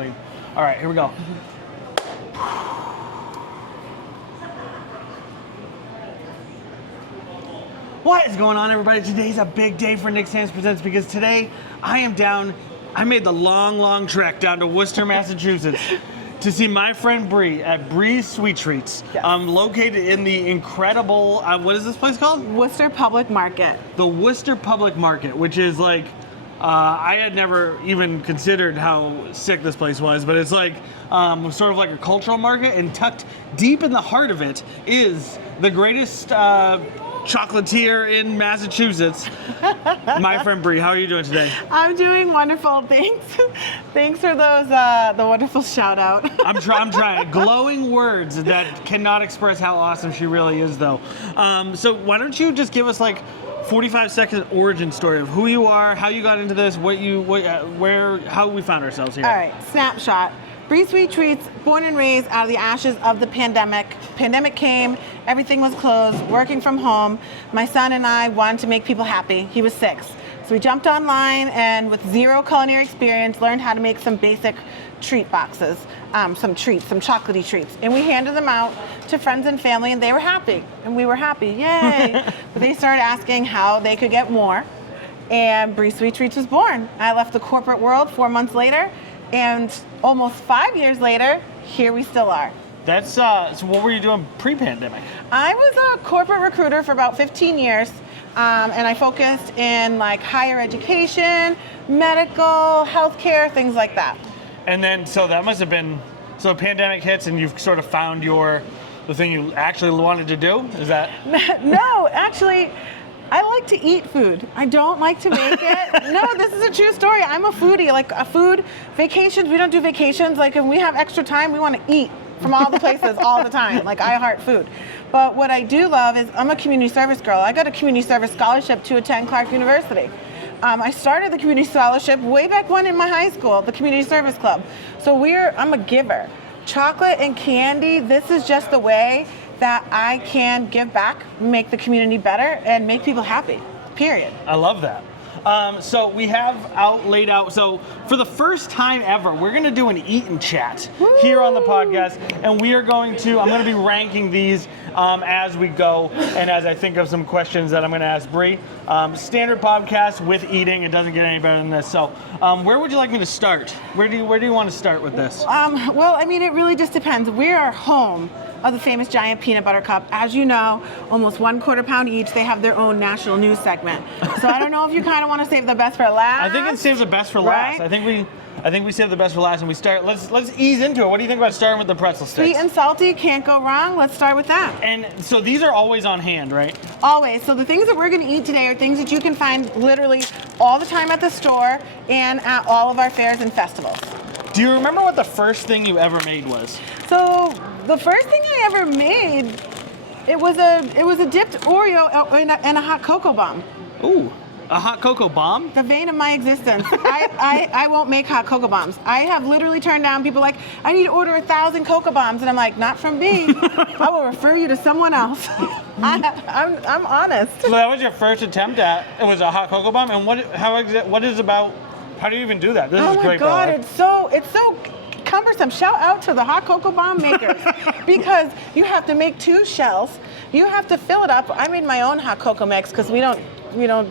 exactly. All right, here we go. What is going on, everybody? Today's a big day for Nick's Hands Presents because today I made the long trek down to Worcester, Massachusetts to see my friend Bree at Bree's Sweet Treats. Yes. Located in the incredible, what is this place called? Worcester Public Market. The Worcester Public Market, which is like, I had never even considered how sick this place was, but it's like sort of like a cultural market, and tucked deep in the heart of it is the greatest chocolatier in Massachusetts. My friend Bree, how are you doing today? I'm doing wonderful. Thanks. Thanks for those the wonderful shout out. I'm trying. Glowing words that cannot express how awesome she really is, though. So why don't you just give us like 45-second origin story of who you are, how you got into this, how we found ourselves here. All right, snapshot. Bree Sweet Treats, born and raised out of the ashes of the pandemic. Pandemic came, everything was closed, working from home. My son and I wanted to make people happy. He was 6. So we jumped online and with zero culinary experience, learned how to make some basic treat boxes, some chocolatey treats. And we handed them out to friends and family and they were happy. And we were happy, yay. But they started asking how they could get more. And Bree Sweet Treats was born. I left the corporate world 4 months later. And almost 5 years later, here we still are. That's so what were you doing pre-pandemic? I was a corporate recruiter for about 15 years, and I focused in like higher education, medical, healthcare, things like that. And then, so that must have been, so pandemic hits and you've sort of found the thing you actually wanted to do? Is that? No, actually, I like to eat food. I don't like to make it. No, this is a true story. I'm a foodie, like a food, vacations, we don't do vacations. Like if we have extra time, we want to eat from all the places all the time. Like I heart food. But what I do love is I'm a community service girl. I got a community service scholarship to attend Clark University. I started the community scholarship way back when in my high school, the community service club. So I'm a giver. Chocolate and candy, this is just the way that I can give back, make the community better, and make people happy, period. I love that. So we have laid out, so for the first time ever, we're gonna do an eat and chat here on the podcast, and I'm gonna be ranking these as we go, and as I think of some questions that I'm gonna ask Bree. Standard podcast with eating, it doesn't get any better than this. So where would you like me to start? Where do you want to start with this? Well, I mean, it really just depends. We are home of the famous Giant Peanut Butter Cup. As you know, almost 1/4 pound each. They have their own national news segment. So I don't know if you kind of want to save the best for last. I think it saves the best for last. Right? I think we save the best for last, and we start. Let's ease into it. What do you think about starting with the pretzel sticks? Sweet and salty, can't go wrong. Let's start with that. And so these are always on hand, right? Always. So the things that we're going to eat today are things that you can find literally all the time at the store and at all of our fairs and festivals. Do you remember what the first thing you ever made was? So the first thing I ever made, it was a dipped Oreo in a hot cocoa bomb. Ooh, a hot cocoa bomb? The vein of my existence. I won't make hot cocoa bombs. I have literally turned down people like, I need to order 1,000 cocoa bombs, and I'm like, not from me. I will refer you to someone else. I'm honest. So that was your first attempt at it was a hot cocoa bomb, and how do you even do that? This is great. Oh my God, it's so cumbersome. Shout out to the hot cocoa bomb makers because you have to make 2 shells. You have to fill it up. I made my own hot cocoa mix because we don't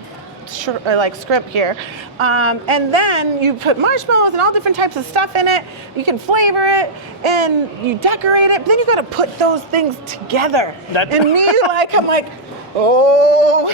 script here. And then you put marshmallows and all different types of stuff in it. You can flavor it and you decorate it. But then you got to put those things together. And me, I'm like, oh,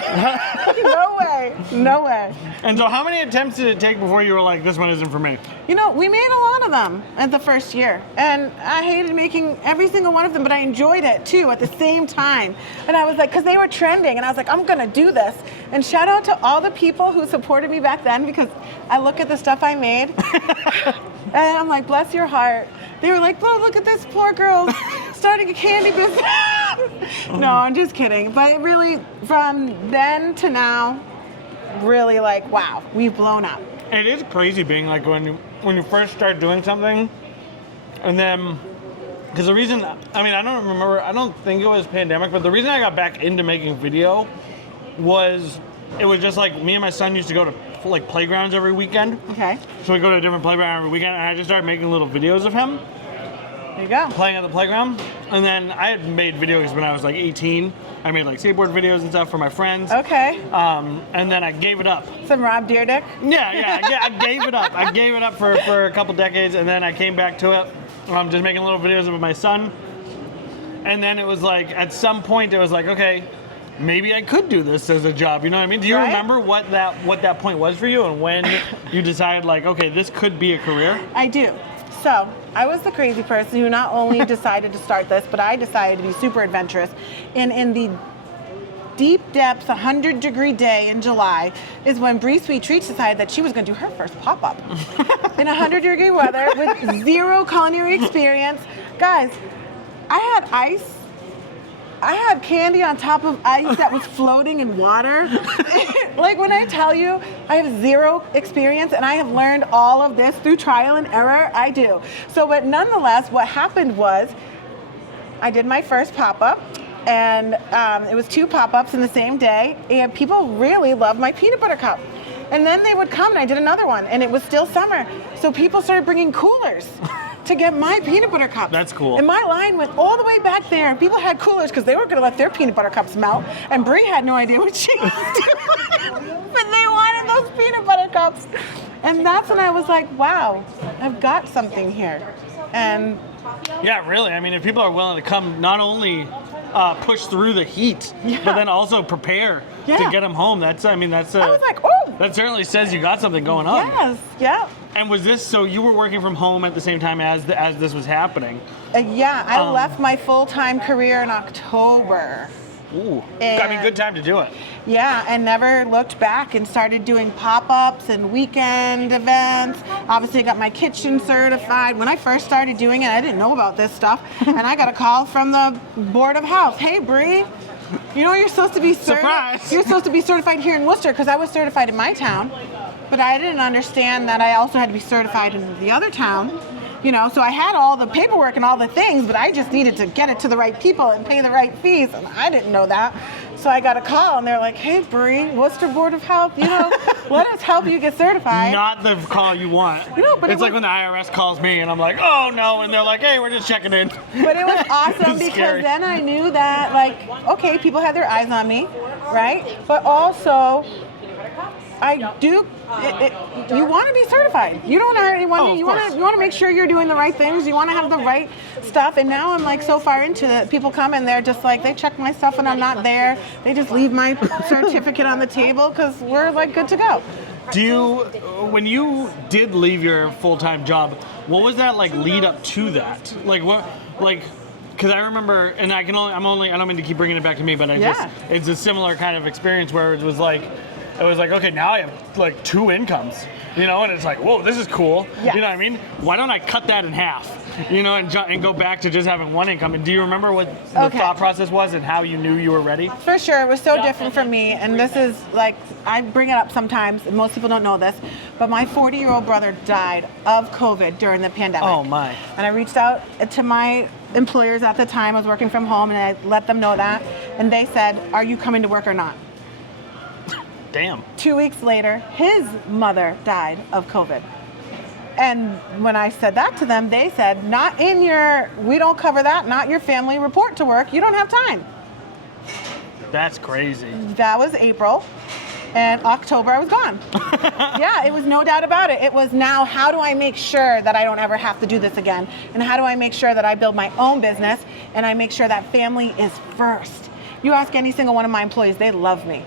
no way. And so how many attempts did it take before you were like, this one isn't for me? You know, we made a lot of them at the first year. And I hated making every single one of them, but I enjoyed it too at the same time. And I was like, because they were trending, and I was like, I'm going to do this. And shout out to all the people who supported me back then, because I look at the stuff I made, and I'm like, bless your heart. They were like, oh, look at this poor girl starting a candy business. No, I'm just kidding. But it really, from then to now, really like, wow, we've blown up. It is crazy being like when you first start doing something, and then, because the reason, I don't think it was pandemic, but the reason I got back into making video was, it was just like me and my son used to go to like playgrounds every weekend. Okay. So we go to a different playground every weekend, and I just started making little videos of him There you go. playing at the playground. And then I had made videos when I was like 18. I made like skateboard videos and stuff for my friends. Okay. And then I gave it up. Some Rob Deerdick. Yeah, I gave it up. I gave it up for a couple decades, and then I came back to it. I'm just making little videos of my son. And then it was like, at some point, it was like, okay, maybe I could do this as a job. You know what I mean? Do you Right. remember what that point was for you, and when you decided like, okay, this could be a career? I do. So I was the crazy person who not only decided to start this, but I decided to be super adventurous. And in the deep depths, 100-degree day in July is when Bree Sweet Treats decided that she was going to do her first pop-up in 100-degree weather with zero culinary experience. Guys, I had ice. I had candy on top of ice that was floating in water. Like when I tell you I have zero experience and I have learned all of this through trial and error, I do. So, but nonetheless, what happened was I did my first pop-up, and it was 2 pop-ups in the same day, and people really loved my peanut butter cup. And then they would come and I did another one, and it was still summer. So people started bringing coolers to get my peanut butter cups. That's cool. And my line went all the way back there, and people had coolers because they were going to let their peanut butter cups melt, and Brie had no idea what she was doing. But they wanted those peanut butter cups. And that's when I was like, wow, I've got something here. And Yeah, really. I mean, if people are willing to come, not only push through the heat, but then also prepare to Yeah. get them home. I was like, oh, that certainly says you got something going on. yes, yeah. And was this, so you were working from home at the same time as this was happening? Yeah, I left my full-time career in October. Ooh. I mean, good time to do it. Yeah, and never looked back and started doing pop-ups and weekend events. Obviously, I got my kitchen certified. When I first started doing it, I didn't know about this stuff. And I got a call from the Board of Health. Hey, Bree, you know you're supposed to be Surprise! You're supposed to be certified here in Worcester, because I was certified in my town. But I didn't understand that I also had to be certified in the other town. You know, so I had all the paperwork and all the things, but I just needed to get it to the right people and pay the right fees, and I didn't know that. So I got a call, and they're like, hey, Bree, Worcester Board of Health, you know, let us help you get certified. Not the call you want. No, but it's like when the IRS calls me, and I'm like, oh, no, and they're like, hey, we're just checking in. But it was awesome It's because scary. then I knew that, like, okay, people had their eyes on me, right? But also, I do. You want to be certified. You don't hurt anyone. Oh, of you course. want to make sure you're doing the right things. You want to have the right stuff. And now I'm like so far into it. People come and they're just like, they check my stuff and I'm not there. They just leave my certificate on the table because we're like good to go. When you did leave your full-time job, what was that like lead up to that? Like what, like, because I remember, and I don't mean to keep bringing it back to me, but it's a similar kind of experience where it was like, okay, now I have like 2 incomes, you know, and it's like, whoa, this is cool. Yes. You know what I mean? Why don't I cut that in half, you know, and go back to just having 1 income? And do you remember what the thought process was and how you knew you were ready? For sure, it was so different for me, and this is like, I bring it up sometimes, and most people don't know this, but my 40-year-old brother died of COVID during the pandemic. Oh my. And I reached out to my employers at the time. I was working from home, and I let them know that, and they said, are you coming to work or not? Damn. 2 weeks later, his mother died of COVID. And when I said that to them, they said, we don't cover that, not your family report to work, you don't have time. That's crazy. That was April, and October I was gone. Yeah, it was no doubt about it. It was now, how do I make sure that I don't ever have to do this again? And how do I make sure that I build my own business and I make sure that family is first? You ask any single one of my employees, they love me.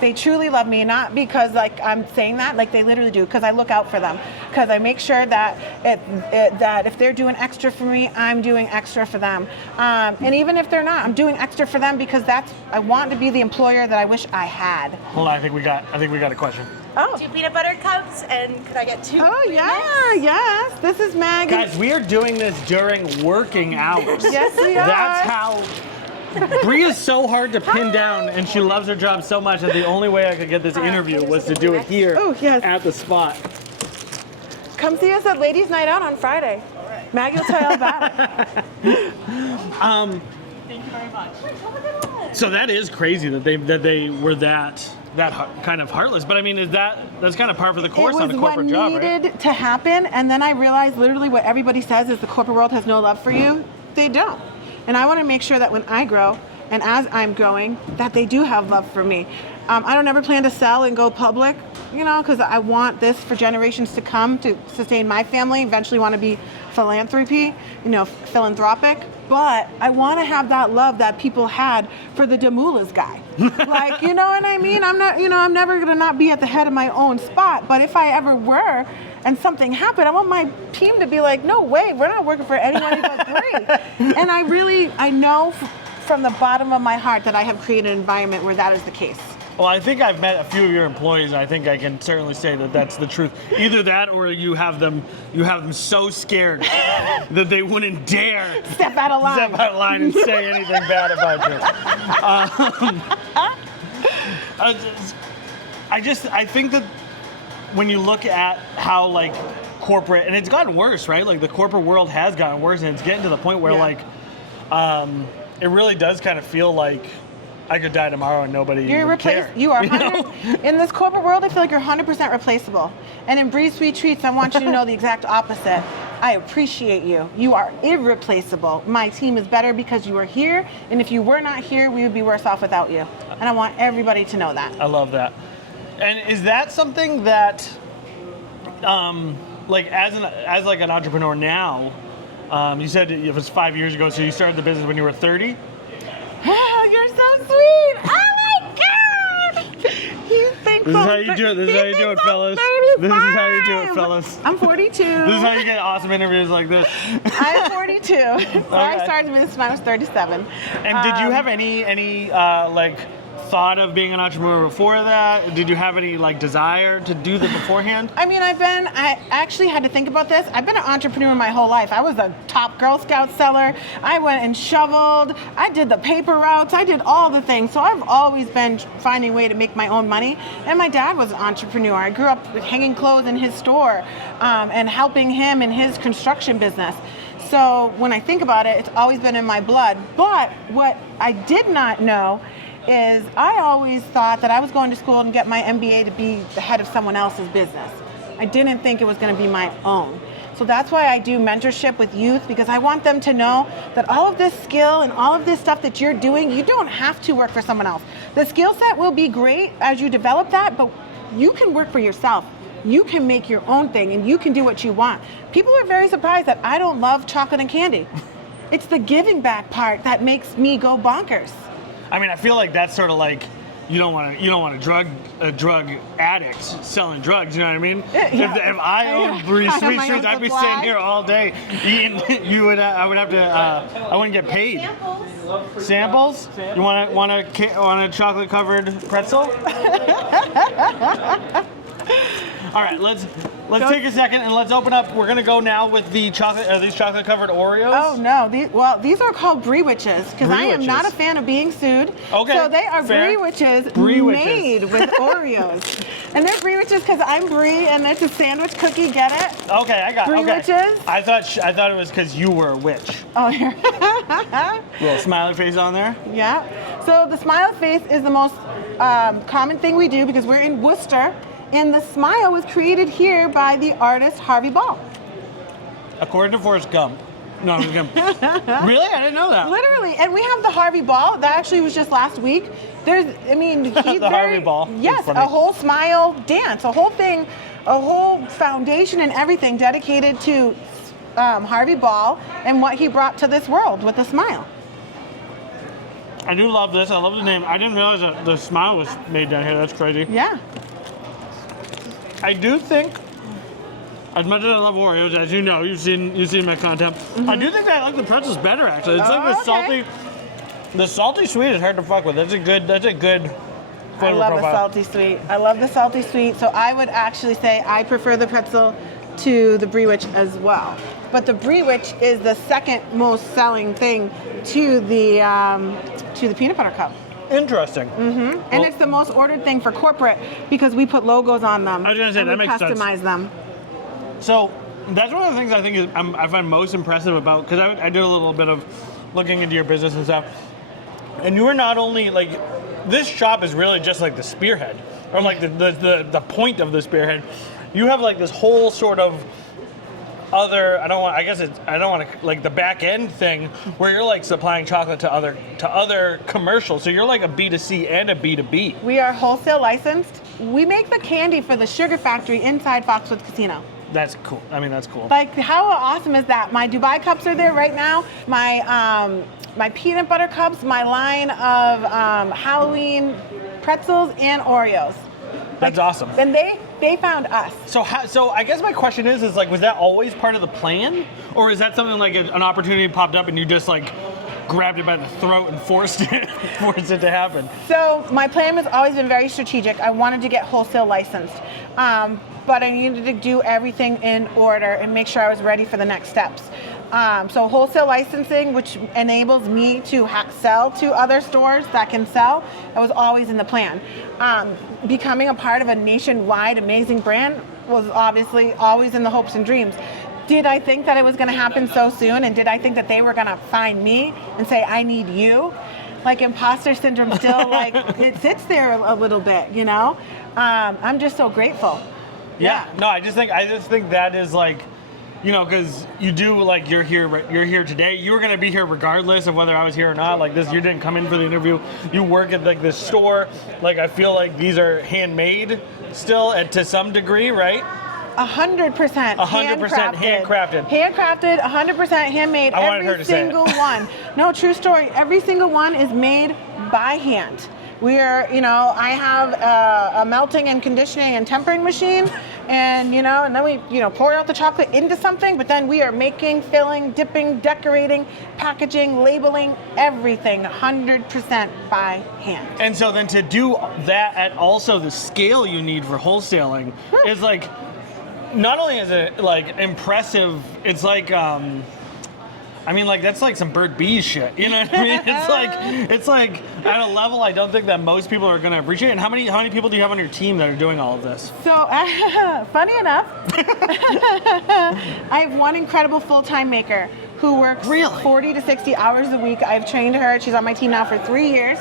They truly love me, not because like I'm saying that, like they literally do, because I look out for them, because I make sure that that if they're doing extra for me, I'm doing extra for them, and even if they're not, I'm doing extra for them because I want to be the employer that I wish I had. Hold on, I think we got a question. Oh. 2 peanut butter cups, and could I get 2? Oh yeah, yes. This is Maggie. Guys, we are doing this during working hours. Yes, we are. That's how. Bree is so hard to pin down, and she loves her job so much that the only way I could get this interview was to do it here at the spot. Come see us at Ladies Night Out on Friday. Maggie will tell you all about it. Thank you very much. So that is crazy that they were that kind of heartless. But I mean, that's kind of par for the course on a corporate job, right? It was what needed to happen, and then I realized literally what everybody says is the corporate world has no love for you. They don't. And I want to make sure that when I grow, and as I'm growing, that they do have love for me. I don't ever plan to sell and go public, because I want this for generations to come to sustain my family. Eventually want to be philanthropic. But I want to have that love that people had for the Demoulas guy. Like, you know what I mean? I'm not, I'm never going to not be at the head of my own spot. But if I ever were and something happened, I want my team to be like, no way, we're not working for anybody but Bree. And I know from the bottom of my heart that I have created an environment where that is the case. Well, I think I've met a few of your employees. I think I can certainly say that that's the truth. Either that, or you have them so scared that they wouldn't dare step out of line and say anything bad about you. I think that when you look at how like corporate, and it's gotten worse, right? Like the corporate world has gotten worse, and it's getting to the point where it really does kind of feel like I could die tomorrow and nobody would care. You are in this corporate world. I feel like you're 100% replaceable. And in Breeze Sweet Treats, I want you to know the exact opposite. I appreciate you. You are irreplaceable. My team is better because you are here. And if you were not here, we would be worse off without you. And I want everybody to know that. I love that. And is that something that, like as an entrepreneur now, you said it was 5 years ago, so you started the business when you were 30? Oh, you're so sweet. Oh my God. You think This is how you do it. This is how you do it, fellas. This is how you do it, fellas. I'm 42. This is how you get awesome interviews like this. I'm 42. So I started business when I was 37. And did you have any thought of being an entrepreneur before that? Did you have any desire to do that beforehand? I mean, I actually had to think about this. I've been an entrepreneur my whole life. I was a top Girl Scout seller. I went and shoveled. I did the paper routes. I did all the things. So I've always been finding a way to make my own money. And my dad was an entrepreneur. I grew up hanging clothes in his store and helping him in his construction business. So when I think about it, it's always been in my blood. But what I did not know is I always thought that I was going to school and get my MBA to be the head of someone else's business. I didn't think it was going to be my own. So that's why I do mentorship with youth, because I want them to know that all of this skill and all of this stuff that you're doing, you don't have to work for someone else. The skill set will be great as you develop that, but you can work for yourself. You can make your own thing and you can do what you want. People are very surprised that I don't love chocolate and candy. It's the giving back part that makes me go bonkers. I mean, I feel like that's sort of like you don't want a drug addict selling drugs. You know what I mean? Yeah. If I owned Breeze Sweet Treats, I'd be sitting here all day eating. I would have to. I wouldn't get paid. Samples? You want a chocolate covered pretzel? All right, let's take a second and let's open up. We're gonna go now with the chocolate. Are these chocolate covered Oreos? Oh no, these are called Brie Witches because I am not a fan of being sued. Okay, so they are fair. Brie Witches made with Oreos, and they're Brie Witches because I'm Brie and it's a sandwich cookie. Get it? Okay, I got it. Brie Witches. I thought it was because you were a witch. Oh, here. Little smiley face on there. Yeah. So the smiley face is the most common thing we do because we're in Worcester. And the smile was created here by the artist Harvey Ball. According to Forrest Gump. No, I'm just kidding. Really? I didn't know that. Literally. And we have the Harvey Ball. That actually was just last week. Harvey Ball. Yes, a whole smile dance, a whole thing, a whole foundation and everything dedicated to Harvey Ball and what he brought to this world with a smile. I do love this. I love the name. I didn't realize that the smile was made down here. That's crazy. Yeah. I do think, as much as I love Oreos, as you know, you've seen my content. I do think I like the pretzels better. Actually, it's like the salty sweet is hard to fuck with. That's a good flavor I love profile. the salty sweet. I love the salty sweet. So I would actually say I prefer the pretzel to the Brie Witch as well. But the Brie Witch is the second most selling thing to the peanut butter cup. Interesting. Mm-hmm. And it's the most ordered thing for corporate because we put logos on them. I was gonna say that makes sense. Customize them. So that's one of the things I think I find most impressive about, because I did a little bit of looking into your business and stuff. And you are not only this shop is really just like the spearhead, or like the point of the spearhead. You have like this whole sort of other, I don't want to like the back end thing where you're like supplying chocolate to other commercials. So you're like a B2C and a B2B. We are wholesale licensed. We make the candy for the sugar factory inside Foxwoods Casino. That's cool. I mean, that's cool. Like, how awesome is that? My Dubai cups are there right now. My peanut butter cups, my line of Halloween pretzels and Oreos. That's awesome. And they found us. So I guess my question is like, was that always part of the plan, or is that something like an opportunity popped up and you just like grabbed it by the throat and forced it to happen? So my plan has always been very strategic. I wanted to get wholesale licensed, but I needed to do everything in order and make sure I was ready for the next steps. So wholesale licensing, which enables me to sell to other stores that can sell, that was always in the plan. Becoming a part of a nationwide amazing brand was obviously always in the hopes and dreams. Did I think that it was going to happen so soon, and did I think that they were going to find me and say, I need you? Like, imposter syndrome still, like, it sits there a little bit, you know? I'm just so grateful. Yeah. No, I just think that is like, you know, because you do, like, you're here today. You were gonna be here regardless of whether I was here or not. Like, this, you didn't come in for the interview. You work at like this store. Like, I feel like these are handmade still, to some degree, right? 100%. 100% handcrafted. Handcrafted, 100% handmade. I wanted her to say it. Every single one. No, true story. Every single one is made by hand. We are, you know, I have a melting and conditioning and tempering machine, and then we, pour out the chocolate into something, but then we are making, filling, dipping, decorating, packaging, labeling, everything 100% by hand. And so then to do that at also the scale you need for wholesaling is like, not only is it like impressive, it's like, I mean, like, that's like some Bird Bees shit. You know what I mean? It's like at a level I don't think that most people are going to appreciate. And how many people do you have on your team that are doing all of this? So, funny enough, I have one incredible full-time maker who works 40 to 60 hours a week. I've trained her. She's on my team now for 3 years.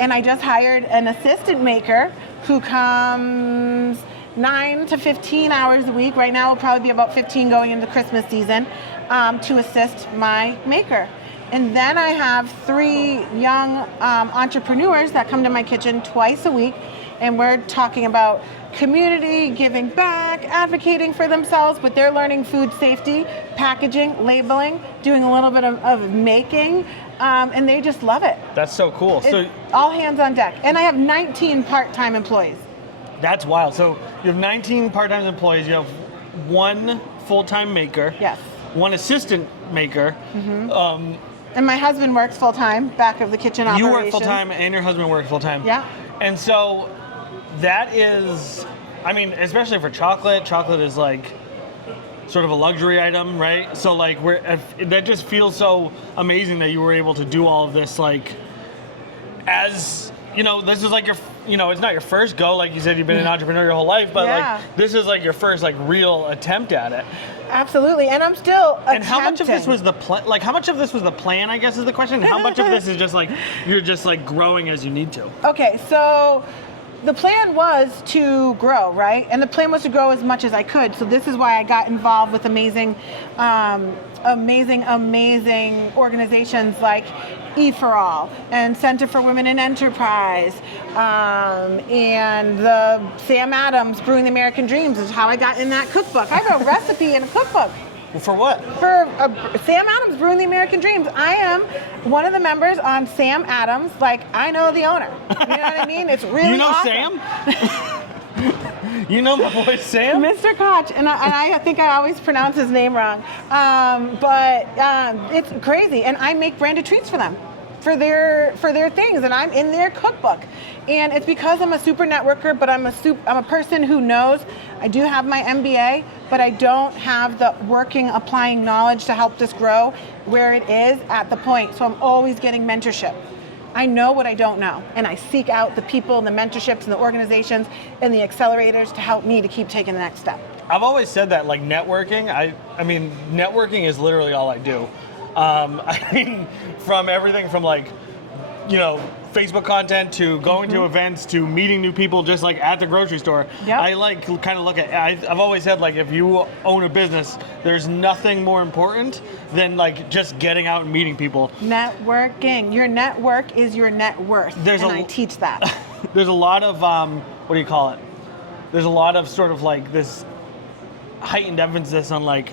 And I just hired an assistant maker who comes 9 to 15 hours a week. Right now, it'll probably be about 15 going into Christmas season. To assist my maker. And then I have 3 young entrepreneurs that come to my kitchen twice a week, and we're talking about community, giving back, advocating for themselves, but they're learning food safety, packaging, labeling, doing a little bit of making, and they just love it. That's so cool. So all hands on deck. And I have 19 part-time employees. That's wild. So you have 19 part-time employees, you have 1 full-time maker. Yes. 1 assistant maker. Mm-hmm. And my husband works full-time, back of the kitchen operations. You work full-time and your husband works full-time. Yeah. And so that is, I mean, especially for chocolate is like sort of a luxury item, right? So like that just feels so amazing that you were able to do all of this, like, as, this is like your, it's not your first go, like you said, you've been an entrepreneur your whole life, but like this is like your first like real attempt at it. Absolutely, and I'm still attempting. And how much of this was the plan? Like, how much of this was the plan, I guess, is the question. How much of this is just like you're just like growing as you need to? Okay, so the plan was to grow, right? And the plan was to grow as much as I could. So this is why I got involved with amazing organizations like E4All and Center for Women in Enterprise, and the Sam Adams Brewing the American Dreams is how I got in that cookbook. I have a recipe in a cookbook. For what? For Sam Adams Brewing the American Dreams. I am one of the members on Sam Adams. Like, I know the owner. You know what I mean? It's really awesome. Sam? You know my boy Sam? Mr. Koch, and I think I always pronounce his name wrong. But it's crazy, and I make branded treats for them, for their things, and I'm in their cookbook. And it's because I'm a super networker, but I'm a person who knows. I do have my MBA, but I don't have the applying knowledge to help this grow where it is at the point. So I'm always getting mentorship. I know what I don't know, and I seek out the people and the mentorships and the organizations and the accelerators to help me to keep taking the next step. I've always said that, like, networking, I mean, networking is literally all I do. I mean, from everything from, like, Facebook content to going to events to meeting new people just like at the grocery store. Yep. I like kind of look at, I've always said like if you own a business, there's nothing more important than like just getting out and meeting people. Networking. Your network is your net worth. I teach that. There's a lot of, what do you call it? There's a lot of sort of like this heightened emphasis on like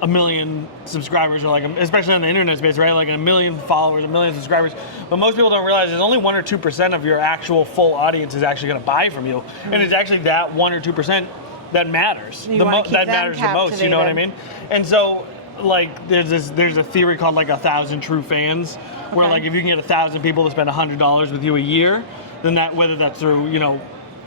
1 million subscribers, or like, especially on the internet space, right? Like 1 million followers, 1 million subscribers. But most people don't realize there's only 1 or 2% of your actual full audience is actually going to buy from you, and it's actually that 1 or 2% that matters. That matters the most. You know what I mean? And so, like, there's a theory called like 1,000 true fans, where like if you can get 1,000 people to spend $100 with you a year, then that, whether that's through, you know,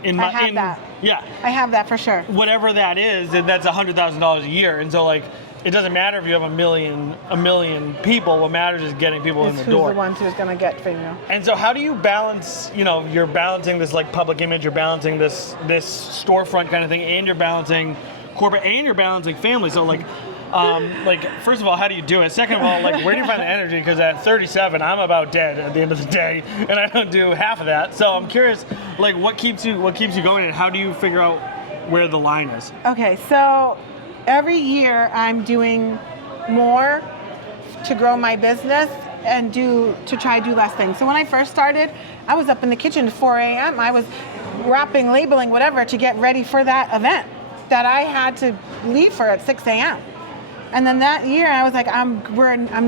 I have that. Yeah. I have that for sure. Whatever that is, then that's $100,000 a year. And so like, it doesn't matter if you have a million people. What matters is getting people in the door. Who's the ones who's gonna get from you? And so, how do you balance? You know, you're balancing this like public image, you're balancing this storefront kind of thing, and you're balancing corporate, and you're balancing family. So like, first of all, how do you do it? Second of all, like, where do you find the energy? Because at 37, I'm about dead at the end of the day, and I don't do half of that. So I'm curious, like, what keeps you going, and how do you figure out where the line is? Okay, so every year I'm doing more to grow my business and to try to do less things. So when I first started, I was up in the kitchen at 4 a.m. I was wrapping, labeling, whatever, to get ready for that event that I had to leave for at 6 a.m. And then that year I was like, I'm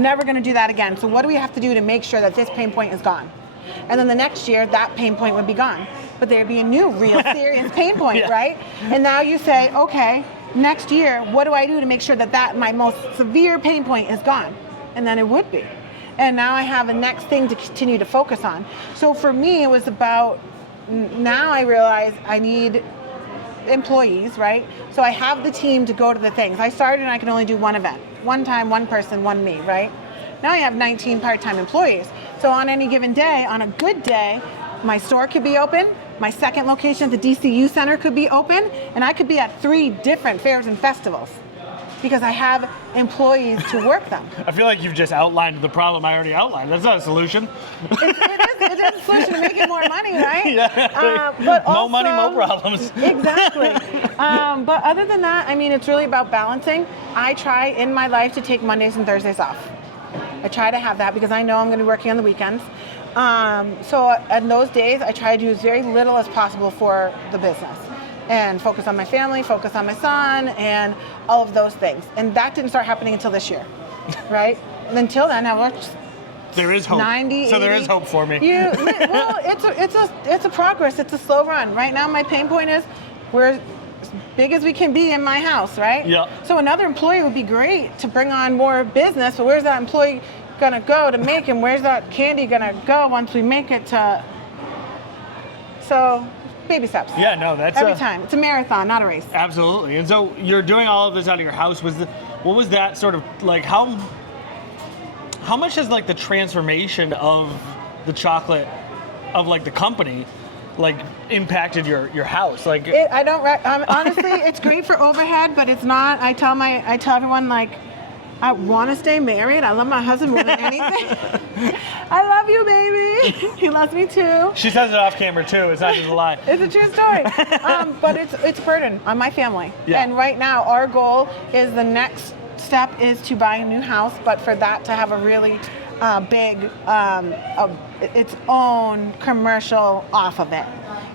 never gonna do that again. So what do we have to do to make sure that this pain point is gone? And then the next year, that pain point would be gone. But there'd be a new, real, serious pain point, Yeah. right? And now you say, okay, next year, what do I do to make sure that my most severe pain point is gone? And then it would be. And now I have a next thing to continue to focus on. So for me, it was about, now I realize I need employees, right? So I have the team to go to the things. I started and I could only do one event. One time, one person, one me, right? Now I have 19 part-time employees. So on any given day, on a good day, my store could be open, my second location at the DCU Center could be open, and I could be at 3 different fairs and festivals because I have employees to work them. I feel like you've just outlined the problem I already outlined. That's not a solution. It is a solution to make it more money, right? Yeah. But more also, money, more problems. Exactly. But other than that, I mean, it's really about balancing. I try in my life to take Mondays and Thursdays off. I try to have that because I know I'm going to be working on the weekends. So on those days, I try to do as very little as possible for the business and focus on my family, focus on my son, and all of those things. And that didn't start happening until this year, right? And until then, I worked. There is hope. 90, so 80. there is hope for me. Well, it's a progress. It's a slow run. Right now, my pain point is we're as big as we can be in my house, right? Yeah. So another employee would be great to bring on more business, but where's that employee gonna go to make him? Where's that candy gonna go once we make it to? So, baby steps. Yeah, no, that's every time. It's a marathon, not a race. Absolutely. And so you're doing all of this out of your house. What was that sort of like? How much has like the transformation of the chocolate, of like the company, like impacted your house? Like honestly, it's great for overhead, but it's not. I tell everyone, like, I want to stay married. I love my husband more than anything. I love you, baby. He loves me too. She says it off camera too. It's not just a lie. It's a true story. But it's a burden on my family. Yeah. And right now, our goal is the next step is to buy a new house, but for that to have a really big, its own commercial off of it,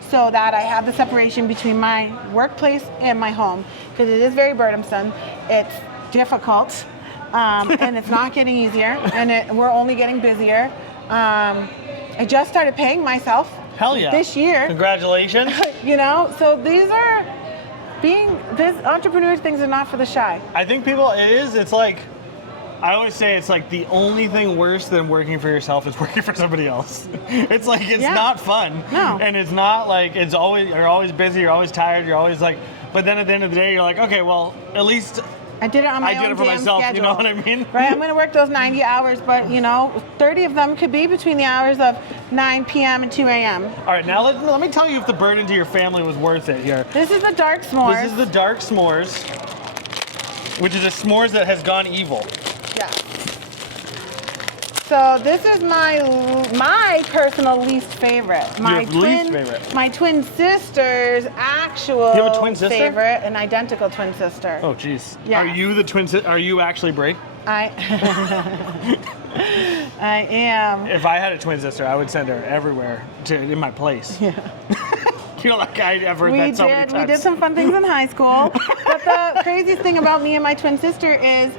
so that I have the separation between my workplace and my home, because it is very burdensome. It's difficult, and it's not getting easier, and we're only getting busier. I just started paying myself. Hell yeah. This year. Congratulations. You know, so these entrepreneur things are not for the shy. I think it's like, I always say it's like the only thing worse than working for yourself is working for somebody else. It's like, it's not fun. No. And it's not like, you're always busy, you're always tired, you're always like, but then at the end of the day, you're like, okay, well, at least I did it on my own for damn myself, schedule. you know what I mean? Right, I'm going to work those 90 hours, but 30 of them could be between the hours of 9 p.m. and 2 a.m. All right, now let me tell you if the burden to your family was worth it here. This is the dark s'mores. This is the dark s'mores, which is a s'mores that has gone evil. Yeah. So this is my personal least favorite. My least favorite. My twin sister's actual You have a twin sister? favorite, an identical twin sister. Oh, jeez. Yeah. Are you the twin sister? Are you actually Brie? I I am. If I had a twin sister, I would send her everywhere in my place. Yeah. Feel like I've heard that so many times. We did some fun things in high school. But the craziest thing about me and my twin sister is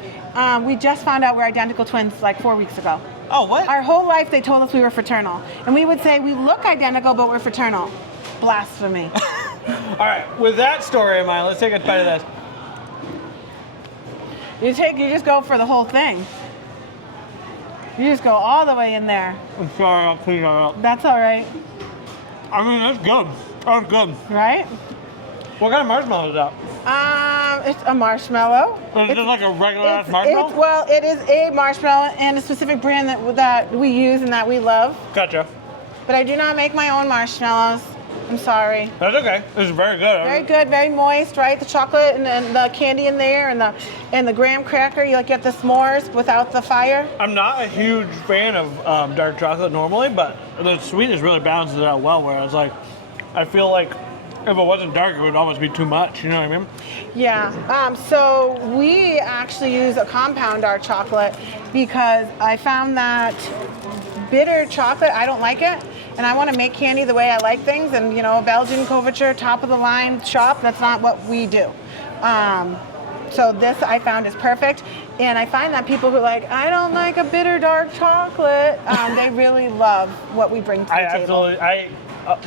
we just found out we're identical twins like 4 weeks ago. Oh, what? Our whole life they told us we were fraternal. And we would say we look identical, but we're fraternal. Blasphemy. All right, with that story in mind, let's take a bite of this. You just go for the whole thing. You just go all the way in there. I'm sorry, I'll clean it up. That's all right. I mean, that's good. That's good. Right? What kind of marshmallow is that? It's a marshmallow. Is it like a regular ass marshmallow? Well, it is a marshmallow and a specific brand that we use and that we love. Gotcha. But I do not make my own marshmallows. I'm sorry. That's okay. This is very good. Very good, very moist, right? The chocolate and the candy in there and the graham cracker. You get the s'mores without the fire. I'm not a huge fan of dark chocolate normally, but the sweetness really balances it out well. Whereas, like, I feel like if it wasn't dark, it would almost be too much. You know what I mean? Yeah. So we actually use a compound dark chocolate because I found that bitter chocolate, I don't like it. And I want to make candy the way I like things. And, you know, Belgian couverture, top of the line shop, that's not what we do. So this I found is perfect. And I find that people who are like, I don't like a bitter dark chocolate, they really love what we bring to the table.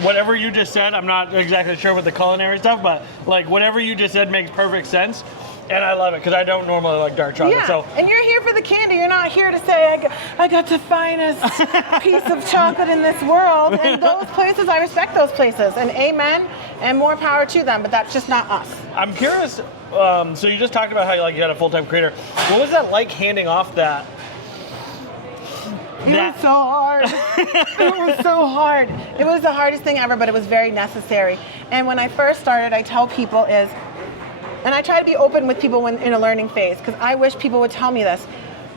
Whatever you just said, I'm not exactly sure with the culinary stuff, but like whatever you just said makes perfect sense. And I love it because I don't normally like dark chocolate. Yeah, So and you're here for the candy. You're not here to say, I got the finest piece of chocolate in this world. And those places, I respect those places. And amen, and more power to them, but that's just not us. I'm curious, so you just talked about how you had a full-time creator. What was that like handing off that? It was so hard. It was so hard. It was the hardest thing ever, but it was very necessary. And when I first started, I tell people and I try to be open with people when in a learning phase, because I wish people would tell me this.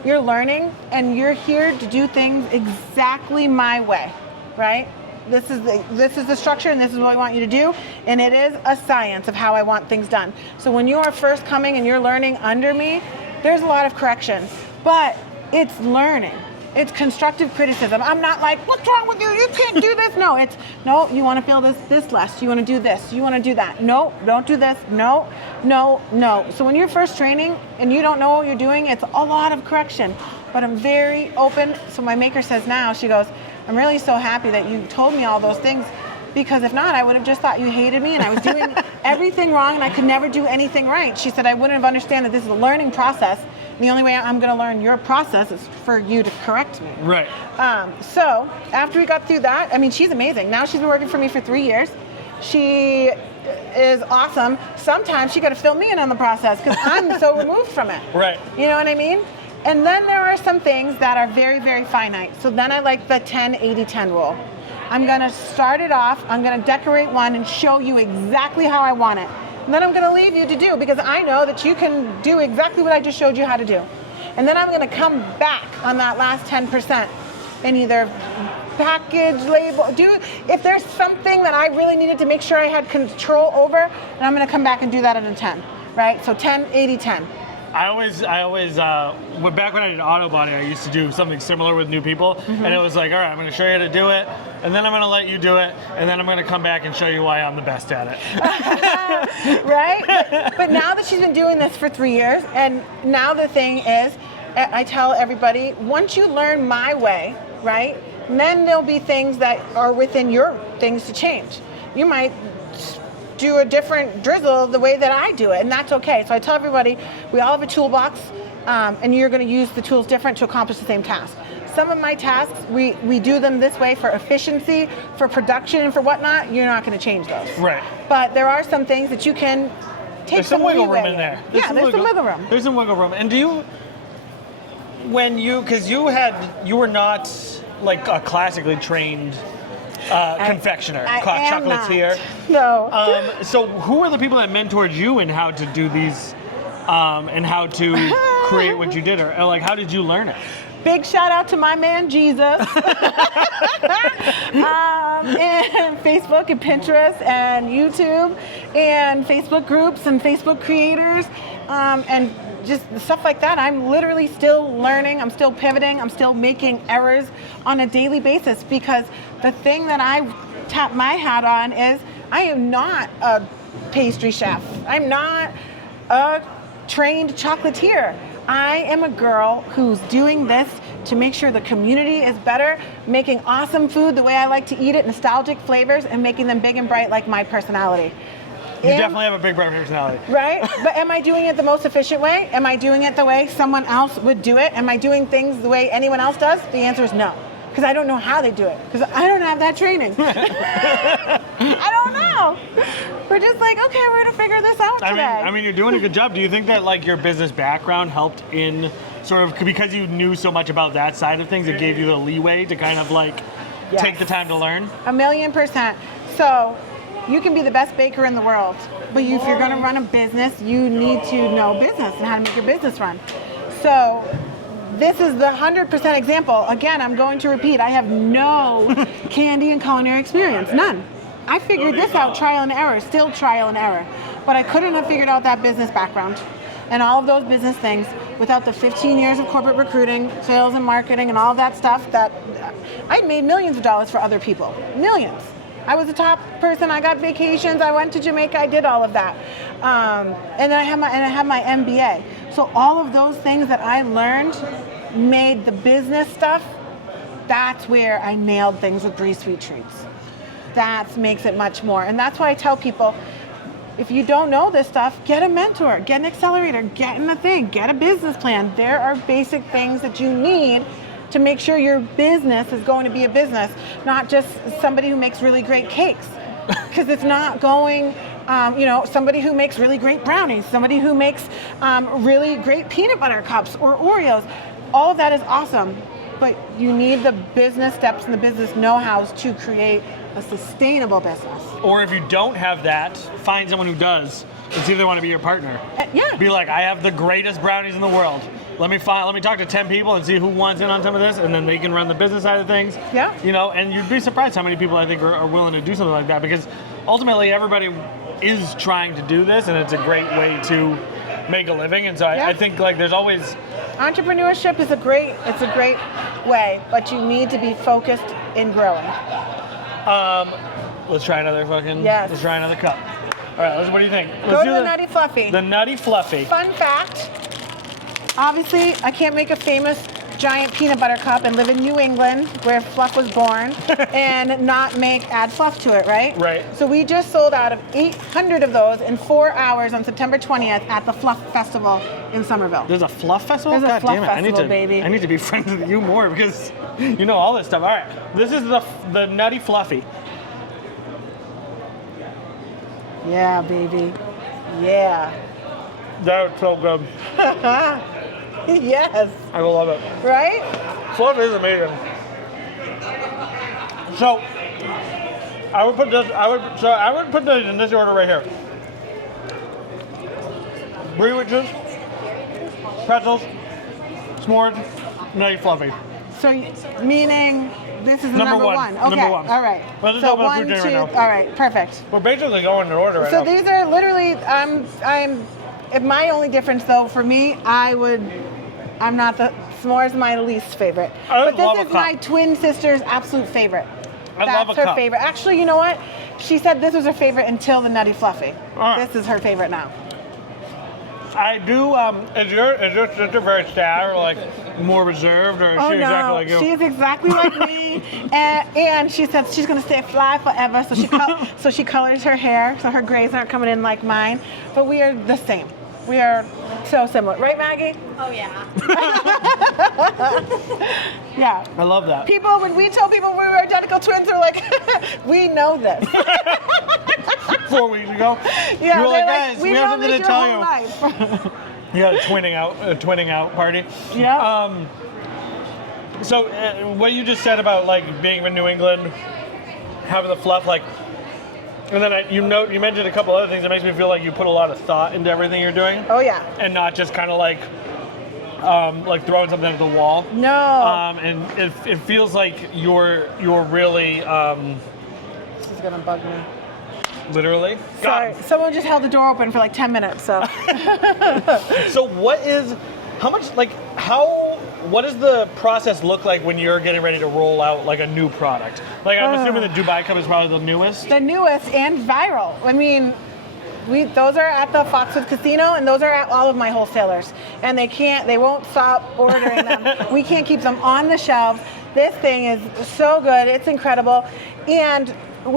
You're learning, and you're here to do things exactly my way, right? This is the structure, and this is what I want you to do, and it is a science of how I want things done. So when you are first coming and you're learning under me, there's a lot of correction, but it's learning. It's constructive criticism. I'm not like, what's wrong with you? You can't do this. No, you want to feel this less. You want to do this. You want to do that. No, don't do this. No. So when you're first training and you don't know what you're doing, it's a lot of correction. But I'm very open. So my maker says now, she goes, I'm really so happy that you told me all those things, because if not, I would have just thought you hated me and I was doing everything wrong and I could never do anything right. She said, I wouldn't have understood that this is a learning process. The only way I'm going to learn your process is for you to correct me. Right. So after we got through that, I mean, she's amazing. Now she's been working for me for 3 years. She is awesome. Sometimes she got to fill me in on the process because I'm so removed from it. Right. You know what I mean? And then there are some things that are very, very finite. So then I like the 10-80-10 rule. I'm going to start it off. I'm going to decorate one and show you exactly how I want it. And then I'm going to leave you to do, because I know that you can do exactly what I just showed you how to do. And then I'm going to come back on that last 10% and either package, label, if there's something that I really needed to make sure I had control over, then I'm going to come back and do that at a 10, right? So 10-80-10. I always, back when I did auto body, I used to do something similar with new people, and it was like, all right, I'm going to show you how to do it, and then I'm going to let you do it, and then I'm going to come back and show you why I'm the best at it. Right? But now that she's been doing this for 3 years, and now the thing is, I tell everybody, once you learn my way, right, then there'll be things that are within your things to change. You might do a different drizzle the way that I do it, and that's okay. So I tell everybody, we all have a toolbox, and you're going to use the tools different to accomplish the same task. Some of my tasks, we do them this way for efficiency, for production, and for whatnot. You're not going to change those. Right. But there are some things that you can take There's some wiggle room leeway in there. There's some wiggle room. There's some wiggle room. And do you, because you were not like a classically trained confectioner, chocolatier. No. So who are the people that mentored you in how to do these, and how to create what you did, or like how did you learn it? Big shout out to my man Jesus. And Facebook and Pinterest and YouTube and Facebook groups and Facebook creators and just stuff like that. I'm literally still learning. I'm still pivoting. I'm still making errors on a daily basis, because the thing that I tap my hat on is I am not a pastry chef. I'm not a trained chocolatier. I am a girl who's doing this to make sure the community is better, making awesome food the way I like to eat it, nostalgic flavors, and making them big and bright like my personality. You definitely have a big bright personality. Right? But am I doing it the most efficient way? Am I doing it the way someone else would do it? Am I doing things the way anyone else does? The answer is no. Because I don't know how they do it. Because I don't have that training. I don't know. We're just like, okay, we're going to figure this out today. I mean, you're doing a good job. Do you think that like your business background helped in sort of, because you knew so much about that side of things, it gave you the leeway to kind of like take the time to learn? 1,000,000%. So you can be the best baker in the world, but if you're going to run a business, you need to know business and how to make your business run. So this is the 100% example. Again, I'm going to repeat, I have no candy and culinary experience, none. I figured this out trial and error, still trial and error. But I couldn't have figured out that business background and all of those business things without the 15 years of corporate recruiting, sales and marketing and all of that stuff that I made millions of dollars for other people, millions. I was a top person, I got vacations, I went to Jamaica, I did all of that. And then I have my MBA. So all of those things that I learned made the business stuff, that's where I nailed things with Bree Sweet Treats. That makes it much more. And that's why I tell people, if you don't know this stuff, get a mentor, get an accelerator, get in the thing, get a business plan. There are basic things that you need to make sure your business is going to be a business, not just somebody who makes really great cakes. Because it's not going, somebody who makes really great brownies, somebody who makes really great peanut butter cups or Oreos. All of that is awesome, but you need the business steps and the business know-hows to create a sustainable business. Or if you don't have that, find someone who does and see if they want to be your partner. Yeah. Be like, I have the greatest brownies in the world. Let me talk to 10 people and see who wants in on some of this, and then they can run the business side of things. Yeah. And you'd be surprised how many people I think are willing to do something like that, because ultimately everybody is trying to do this, and it's a great way to make a living. And so I think like there's always entrepreneurship is a great way, but you need to be focused in growing. Let's try another fucking. Yes. Let's try another cup. All right, what do you think? Go to the Nutty Fluffy. The Nutty Fluffy. Fun fact, obviously I can't make a famous giant peanut butter cup and live in New England where fluff was born and not add fluff to it, right? Right. So we just sold out of 800 of those in 4 hours on September 20th at the Fluff Festival in Somerville. There's a fluff festival? There's a God fluff damn it. festival, baby. I need to be friends with you more because you know all this stuff. All right, this is the Nutty Fluffy. Yeah, baby. Yeah. That's so good. Yes. I love it. Right? Fluff is amazing. So I would put this in this order right here. Brie witches, pretzels, s'mores, Nutty Fluffy. So meaning this is the number one. Okay. Number one. All right. Let's just so open the 1, food 2. dinner right now. All right. Perfect. We're basically going in order right So now. these are literally. If my only difference though for me, I'm not the s'mores. My least favorite. But this is my twin sister's absolute favorite. That's her favorite. Actually, you know what? She said this was her favorite until the Nutty Fluffy. Right. This is her favorite now. I do. Is your sister very sad or like more reserved, or is she exactly like you? She's exactly like me, and she said she's gonna stay fly forever. So she colors her hair, so her grays aren't coming in like mine. But we are the same. We are so similar, right, Maggie? Oh yeah. Yeah. I love that. People, when we told people we were identical twins, they're like, we know this. 4 weeks ago. Yeah, you were like, guys, we have something to tell you. Life. You got a twinning out party. Yeah. So what you just said about like being in New England, having the fluff, like, and then you mentioned a couple other things that makes me feel like you put a lot of thought into everything you're doing. Oh yeah. And not just kind of like like throwing something at the wall. No. And it feels like you're really This is gonna bug me. literally. Sorry, someone just held the door open for like 10 minutes, so. So what does the process look like when you're getting ready to roll out like a new product? Like I'm assuming the Dubai Cup is probably the newest. The newest and viral. I mean, those are at the Foxwood Casino, and those are at all of my wholesalers. And they won't stop ordering them. We can't keep them on the shelves. This thing is so good, it's incredible. And I'm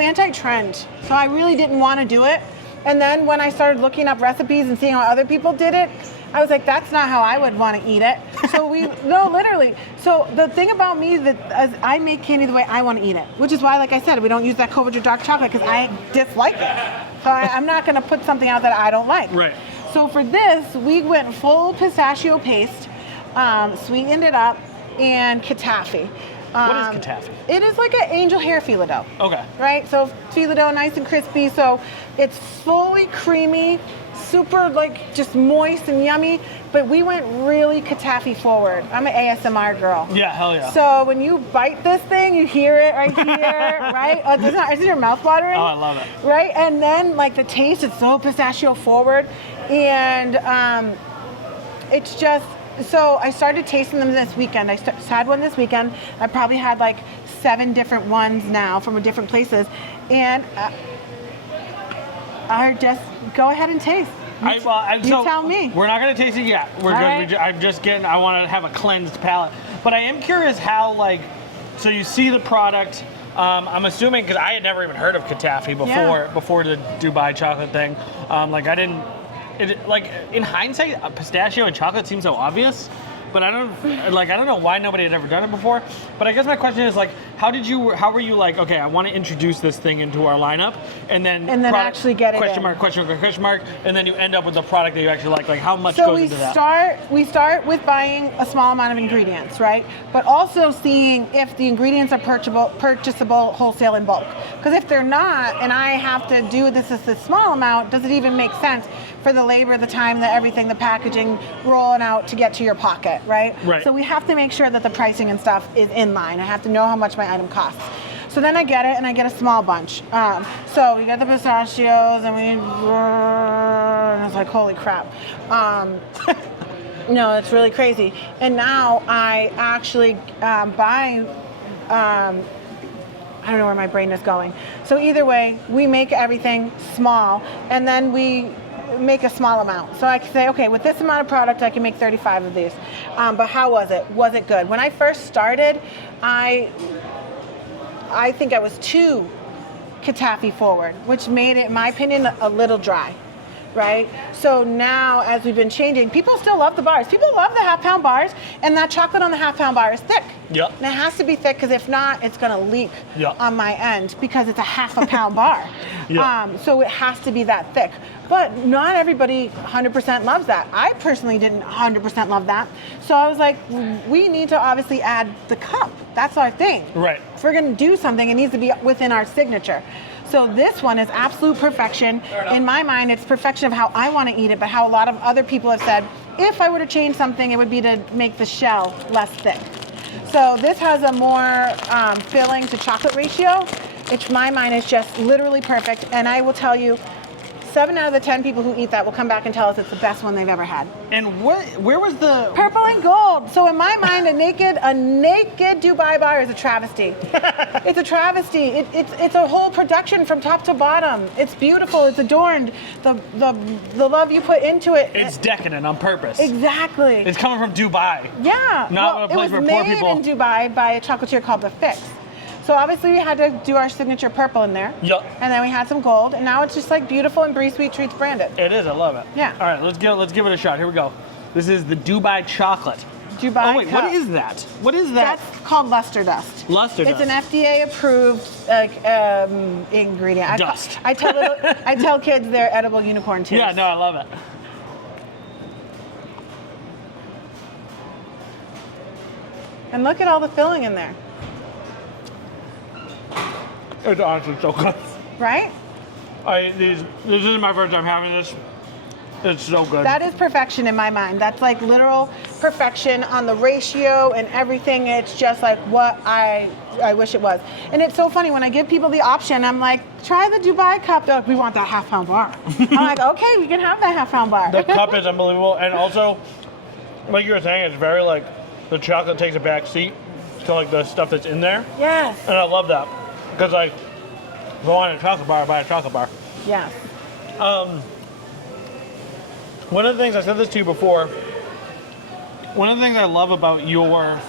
anti-trend, so I really didn't want to do it. And then when I started looking up recipes and seeing how other people did it, I was like, that's not how I would want to eat it. So literally. So the thing about me is I make candy the way I want to eat it, which is why, like I said, we don't use that Covert dark chocolate because I dislike it. So I'm not going to put something out that I don't like. Right. So for this, we went full pistachio paste, sweetened it up, and katafi. What is katafi? It is like an angel hair filo dough. Okay. Right? So filo dough, nice and crispy. So it's fully creamy, super like just moist and yummy. But we went really katafi forward. I'm an ASMR girl. Yeah, hell yeah. So when you bite this thing, you hear it right here, right? Oh, isn't your mouth watering? Oh, I love it. Right? And then like the taste, it's so pistachio forward. And it's just, so I started tasting them this weekend. I had one this weekend. I probably had like 7 different ones now from different places. And I just, go ahead and taste. You tell me. We're not going to taste it yet. We're good. Right. I want to have a cleansed palate. But I am curious how, like, so you see the product. I'm assuming, because I had never even heard of katafi before the Dubai chocolate thing. Like in hindsight, pistachio and chocolate seems so obvious, but I don't know why nobody had ever done it before. But I guess my question is like, how were you like, okay, I want to introduce this thing into our lineup, and then actually get it question mark, and then you end up with the product that you actually like. Like how much goes into that? We start with buying a small amount of ingredients, right? But also seeing if the ingredients are purchasable wholesale in bulk. Because if they're not, and I have to do this as a small amount, does it even make sense for the labor, the time, the packaging, rolling out to get to your pocket, right? Right. So we have to make sure that the pricing and stuff is in line. I have to know how much my item costs. So then I get it, and I get a small bunch. So we get the pistachios, and and I was like, holy crap. No, it's really crazy. And now I actually buy, I don't know where my brain is going. So either way, we make everything small, and then we make a small amount. So I can say, okay, with this amount of product, I can make 35 of these. But how was it? Was it good? When I first started, I think I was too katafi forward, which made it, in my opinion, a little dry, right? So now, as we've been changing, people still love the bars. People love the half-pound bars, and that chocolate on the half-pound bar is thick. Yep. And it has to be thick, because if not, it's going to leak on my end, because it's a half-a-pound bar. Yep. So it has to be that thick. But not everybody 100% loves that. I personally didn't 100% love that. So I was like, we need to obviously add the cup. That's our thing. Right. If we're going to do something, it needs to be within our signature. So this one is absolute perfection. In my mind, it's perfection of how I want to eat it, but how a lot of other people have said, if I were to change something, it would be to make the shell less thick. So this has a more filling to chocolate ratio, which in my mind is just literally perfect. And I will tell you, 7 out of the 10 people who eat that will come back and tell us it's the best one they've ever had. And where was the purple and gold? So in my mind, a naked Dubai bar is a travesty. It's a travesty. It's a whole production from top to bottom. It's beautiful. It's adorned. The love you put into it. It's decadent on purpose. Exactly. It's coming from Dubai. Yeah. Not a place where poor people. It was made in Dubai by a chocolatier called The Fix. So obviously we had to do our signature purple in there. Yep. And then we had some gold, and now it's just like beautiful and Brie Sweet Treats branded. It is. I love it. Yeah. All right, let's give it a shot. Here we go. This is the Dubai chocolate. Dubai. Oh wait, cup. what is that? What is that? That's called luster dust. Luster dust. It's an FDA-approved ingredient. Dust. I tell kids they're edible unicorn tears. Yeah. No, I love it. And look at all the filling in there. It's honestly so good. Right? This isn't my first time having this. It's so good. That is perfection in my mind. That's like literal perfection on the ratio and everything. It's just like what I wish it was. And it's so funny when I give people the option, I'm like, try the Dubai cup. They're like, we want that half-pound bar. I'm like, okay, we can have that half-pound bar. The cup is unbelievable. And also, like you were saying, it's very like, the chocolate takes a back seat to like the stuff that's in there. Yes. And I love that. Because like, if I want a chocolate bar, I buy a chocolate bar. Yes. One of the things, I said this to you before, one of the things I love about your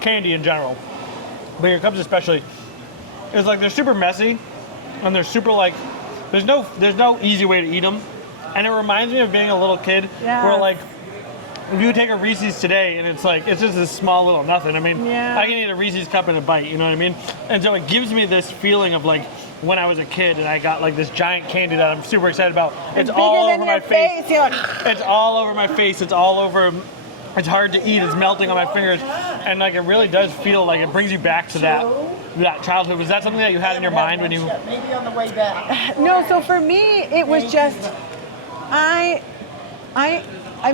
candy in general, but your cups especially, is like they're super messy and they're super like, there's no easy way to eat them. And it reminds me of being a little kid where like, if you take a Reese's today and it's like, it's just this small little nothing. I mean, I can eat a Reese's cup in a bite, you know what I mean? And so it gives me this feeling of like, when I was a kid and I got like this giant candy that I'm super excited about. It's all over my face. It's all over my face. It's all over. It's hard to eat. It's melting on my fingers, and like it really does feel like it brings you back to that childhood. Was that something that you had in your mind when you? Maybe on the way back. No. So for me, it was just I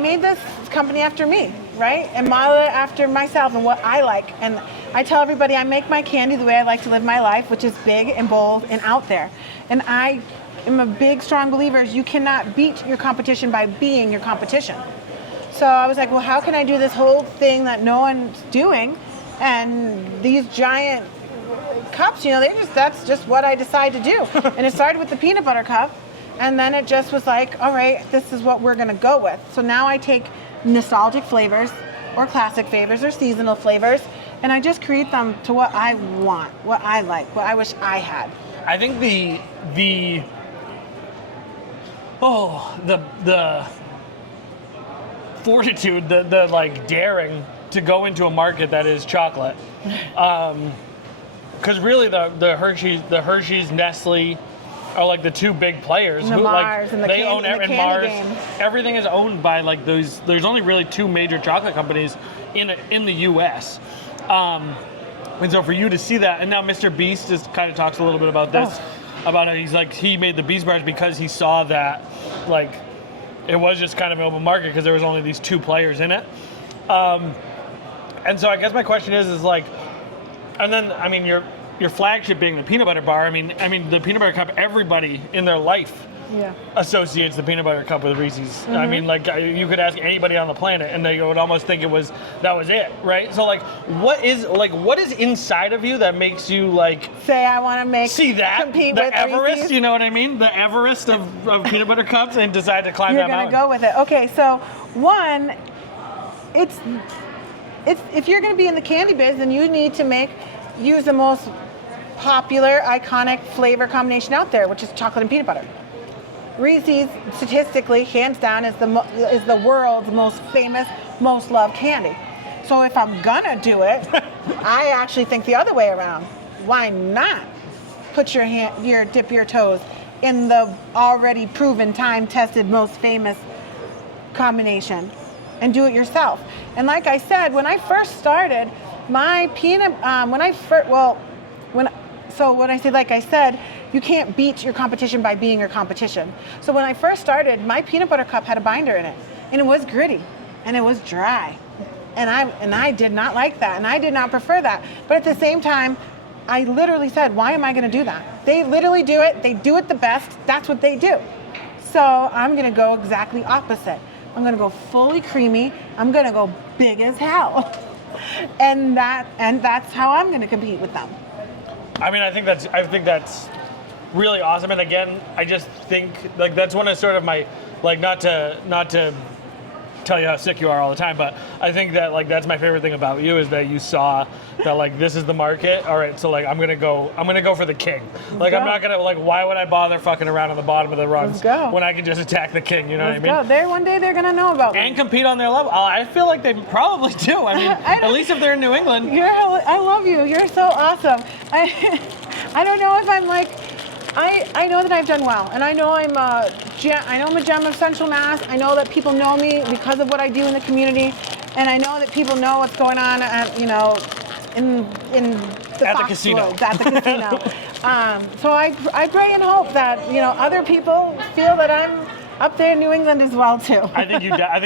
made this company after me, right? And modeled it after myself and what I like. And I tell everybody I make my candy the way I like to live my life, which is big and bold and out there. And I am a big, strong believer is you cannot beat your competition by being your competition. So I was like, well, how can I do this whole thing that no one's doing? And these giant cups, you know, that's just what I decided to do. And it started with the peanut butter cup. And then it just was like, all right, this is what we're going to go with. So now I take nostalgic flavors or classic flavors or seasonal flavors, and I just create them to what I want, what I like, what I wish I had. I think the fortitude, the like daring to go into a market that is chocolate, because really the Hershey's, Nestle are like the two big players. And the Mars and the they candy, own and the candy Mars. game. Everything is owned by like those. There's only really two major chocolate companies in the U.S. And so for you to see that, and now Mr. Beast just kind of talks a little bit about this, about how he made the Beast bars because he saw that like it was just kind of an open market because there was only these two players in it. And so I guess my question is like, and then I mean your flagship being the peanut butter bar. I mean the peanut butter cup. Everybody in their life associates the peanut butter cup with Reese's. Mm-hmm. I mean, like you could ask anybody on the planet, and they would almost think that was it, right? So like, what is inside of you that makes you like say I want to the compete with Everest? Reese's? You know what I mean? The Everest of peanut butter cups, and decide to climb that mountain. You're gonna go with it. Okay, so one, it's if you're gonna be in the candy biz, then you need to use the most popular, iconic flavor combination out there, which is chocolate and peanut butter. Reese's, statistically, hands down, is the world's most famous, most loved candy. So if I'm gonna do it, I actually think the other way around. Why not put dip your toes in the already proven, time-tested, most famous combination and do it yourself? And like I said, when I first started, my peanut, when I say like I said, you can't beat your competition by being your competition. So when I first started, my peanut butter cup had a binder in it, and it was gritty, and it was dry, and I did not like that, and I did not prefer that. But at the same time, I literally said, why am I going to do that? They literally do it. They do it the best. That's what they do. So I'm going to go exactly opposite. I'm going to go fully creamy. I'm going to go big as hell, and that's how I'm going to compete with them. I mean, I think that's really awesome. And again, I just think like that's one of sort of my like not to tell you how sick you are all the time, but I think that like that's my favorite thing about you is that you saw that like this is the market. All right, so like I'm gonna go for the king. Like I'm not gonna like why would I bother fucking around on the bottom of the rungs when I can just attack the king? You know what I mean? One day they're gonna know about me and compete on their level. I feel like they probably do. I mean, at least if they're in New England. I love you. You're so awesome. I don't know if I'm like. I know that I've done well, and I know I'm a gem of Central Mass. I know that people know me because of what I do in the community, and I know that people know what's going on at, in the casino. At the casino. So I pray and hope that other people feel that I'm up there in New England as well too. I think